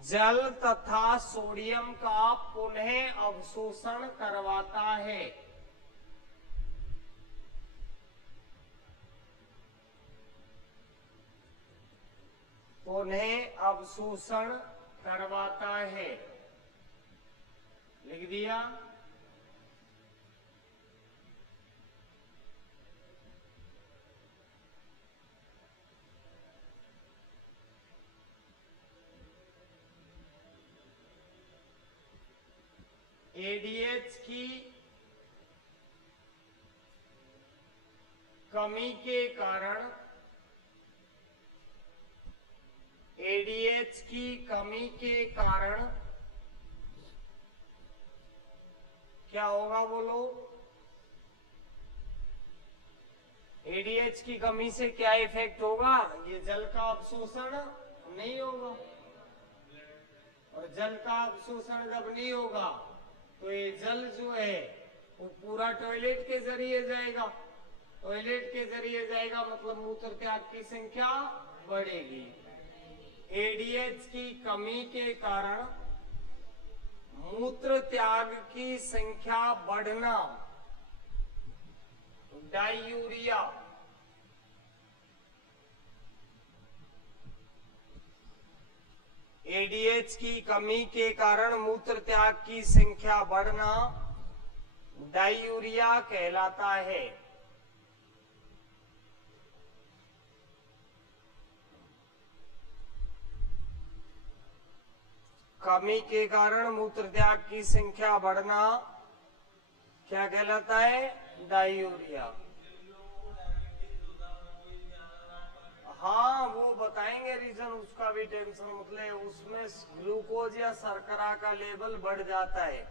जल तथा सोडियम का पुनः अवशोषण करवाता है। पुनः अवशोषण करवाता है, लिख दिया। एडीएच की कमी के कारण, एडीएच की कमी के कारण क्या होगा बोलो? एडीएच की कमी से क्या इफेक्ट होगा? ये जल का अवशोषण नहीं होगा, और जल का अवशोषण जब नहीं होगा तो ये जल जो है वो पूरा टॉयलेट के जरिए जाएगा, टॉयलेट के जरिए जाएगा मतलब मूत्र त्याग की संख्या बढ़ेगी। एडीएच की कमी के कारण मूत्र त्याग की संख्या बढ़ना, डायूरिया, एडीएच की कमी के कारण मूत्र त्याग की संख्या बढ़ना डायूरिया कहलाता है। कमी के कारण मूत्र त्याग की संख्या बढ़ना क्या कहलाता है? डायूरिया। हाँ, वो बताएंगे रीजन, उसका भी टेंशन मतलब उसमें ग्लूकोज या शर्करा का लेवल बढ़ जाता है।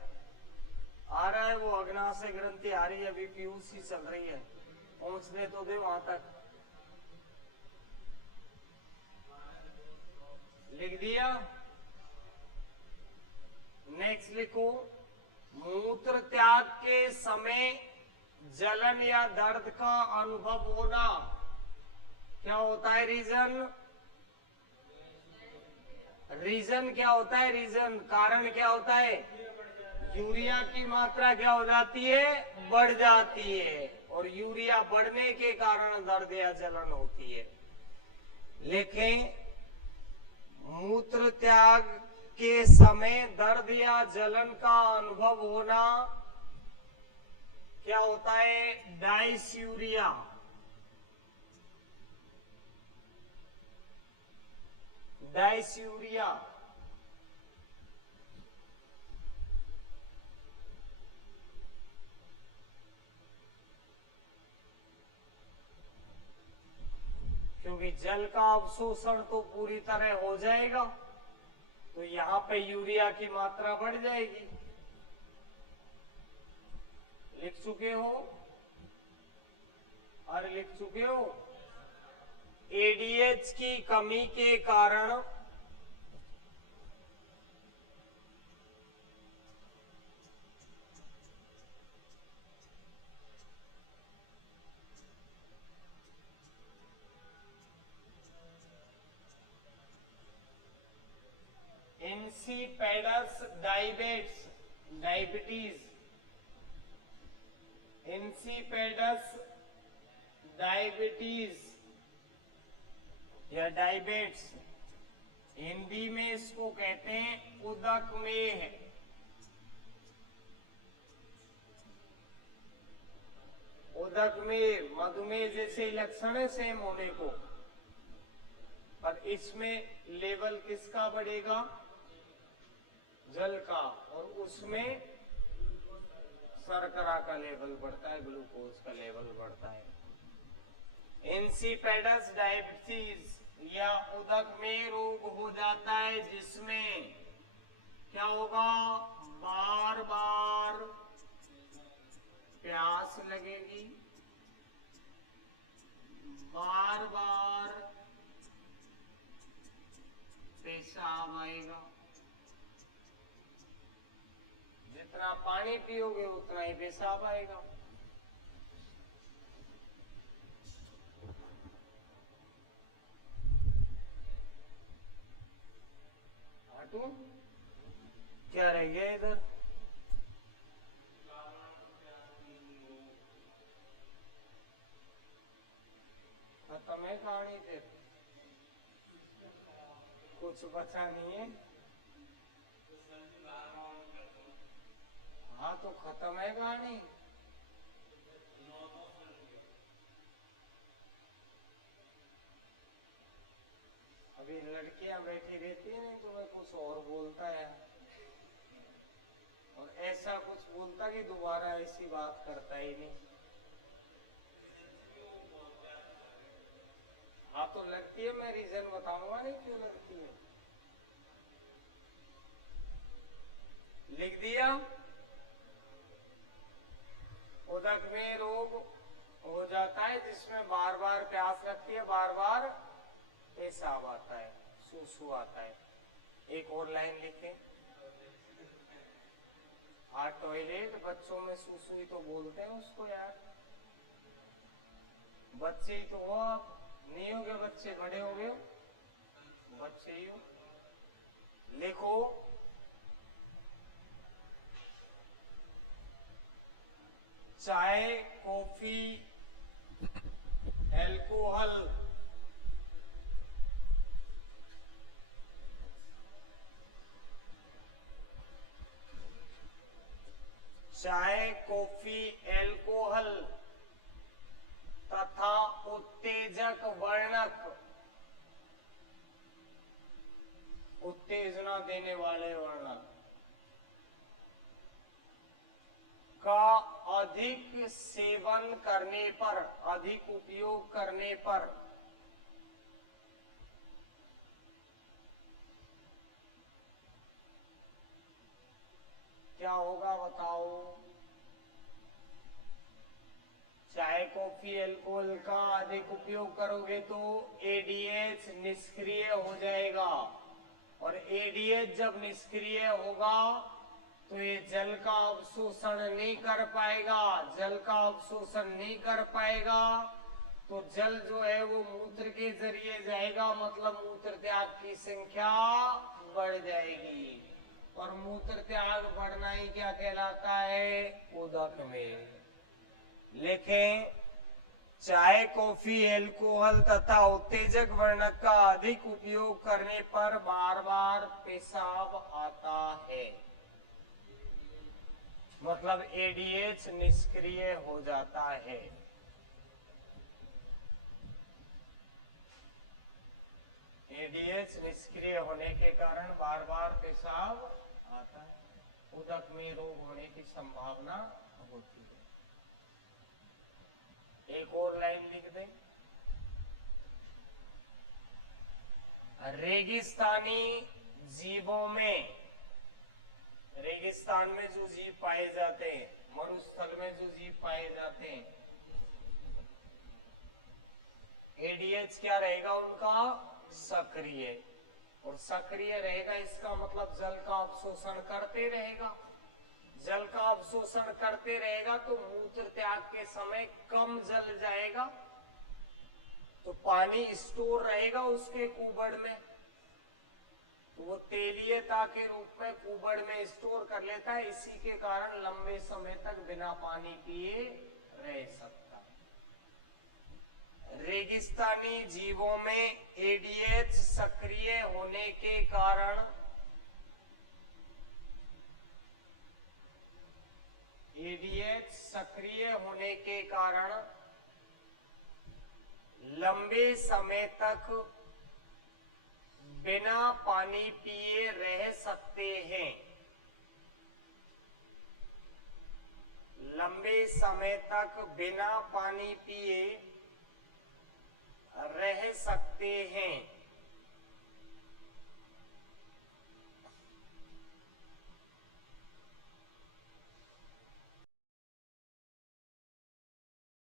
आ रहा है वो अग्नाशय ग्रंथि आ रही है, अभी पीयूसी चल रही है, पहुंचने तो दे वहां तक। लिख दिया? नेक्स्ट लिखो, मूत्र त्याग के समय जलन या दर्द का अनुभव होना क्या होता है? रीजन क्या होता है? रीजन कारण क्या होता है? यूरिया की मात्रा क्या हो जाती है? बढ़ जाती है, और यूरिया बढ़ने के कारण दर्द या जलन होती है। लेकिन मूत्र त्याग के समय दर्द या जलन का अनुभव होना क्या होता है? डायस्यूरिया। डायस्यूरिया। क्योंकि जल का अवशोषण तो पूरी तरह हो जाएगा, तो यहां पे यूरिया की मात्रा बढ़ जाएगी। लिख चुके हो? और लिख चुके हो? एडीएच की कमी के कारण इंसिपेडस डायबिटीज, इंसिपेडस डायबिटीज या डायबिट्स, हिंदी में इसको कहते हैं उदकमेह। उदकमेह मधुमेह जैसे लक्षण है सेम होने को, पर इसमें लेवल किसका बढ़ेगा? जल का, और उसमें शर्करा का लेवल बढ़ता है, ग्लूकोज का लेवल बढ़ता है। इंसिपेडस डायबिटीज या उदकमेह रोग हो जाता है जिसमें क्या होगा? बार बार प्यास लगेगी, बार बार पेशाब आएगा। जितना पानी पियोगे उतना ही पेशाब आएगा। हटू? क्या रह गया इधर? खत्म है कहानी? फिर कुछ बचा नहीं है? हाँ, तो खत्म है कहानी। अभी लड़कियां बैठी रहती है नहीं, तो मैं कुछ और बोलता है, और ऐसा कुछ बोलता कि दोबारा ऐसी बात करता ही नहीं। हाँ, तो लगती है, मैं रीजन बताऊंगा नहीं क्यों लगती है। लिख दिया? उदकमेह रोग हो जाता है जिसमें बार बार प्यास लगती है, बार बार पेशाब आता है, सूसू आता है। एक और लाइन लिखें। हाँ, टॉयलेट, बच्चों में सूसू ही तो बोलते हैं उसको यार। बच्चे ही तो हो आप, नहीं हो गए बच्चे, बड़े हो गए, बच्चे ही हो। लिखो, चाय, कॉफी, अल्कोहल चाय कॉफी एल्कोहल तथा उत्तेजक वर्णक, उत्तेजना देने वाले वर्णक का अधिक सेवन करने पर, अधिक उपयोग करने पर क्या होगा बताओ। चाय कॉफी अल्कोहल का अधिक उपयोग करोगे तो एडीएच निष्क्रिय हो जाएगा, और एडीएच जब निष्क्रिय होगा तो ये जल का अवशोषण नहीं कर पाएगा। जल का अवशोषण नहीं कर पाएगा तो जल जो है वो मूत्र के जरिए जाएगा, मतलब मूत्र त्याग की संख्या बढ़ जाएगी, और मूत्र त्याग बढ़ना ही क्या कहलाता है, उदक में। लेकिन चाय कॉफी एल्कोहल तथा उत्तेजक वर्णक का अधिक उपयोग करने पर बार बार पेशाब आता है, मतलब एडीएच निष्क्रिय हो जाता है। एडीएच निष्क्रिय होने के कारण बार बार पेशाब आता है, उदक में रोग होने की संभावना होती है। एक और लाइन लिख दें। रेगिस्तानी जीवों में, रेगिस्तान में जो जीव पाए जाते हैं, मरुस्थल में जो जीव पाए जाते हैं, एडीएच क्या रहेगा उनका, सक्रिय। और सक्रिय रहेगा इसका मतलब जल का अवशोषण करते रहेगा। जल का अवशोषण करते रहेगा तो मूत्र त्याग के समय कम जल जाएगा, तो पानी स्टोर रहेगा उसके कुबड़ में, तो वो तेलीयता के रूप में कुबड़ में स्टोर कर लेता है। इसी के कारण लंबे समय तक बिना पानी पिए रह सकता है। रेगिस्तानी जीवों में एडीएच सक्रिय होने के कारण एडीएच सक्रिय होने के कारण लंबे समय तक बिना पानी पिए रह सकते हैं। लंबे समय तक बिना पानी पिए रह सकते हैं।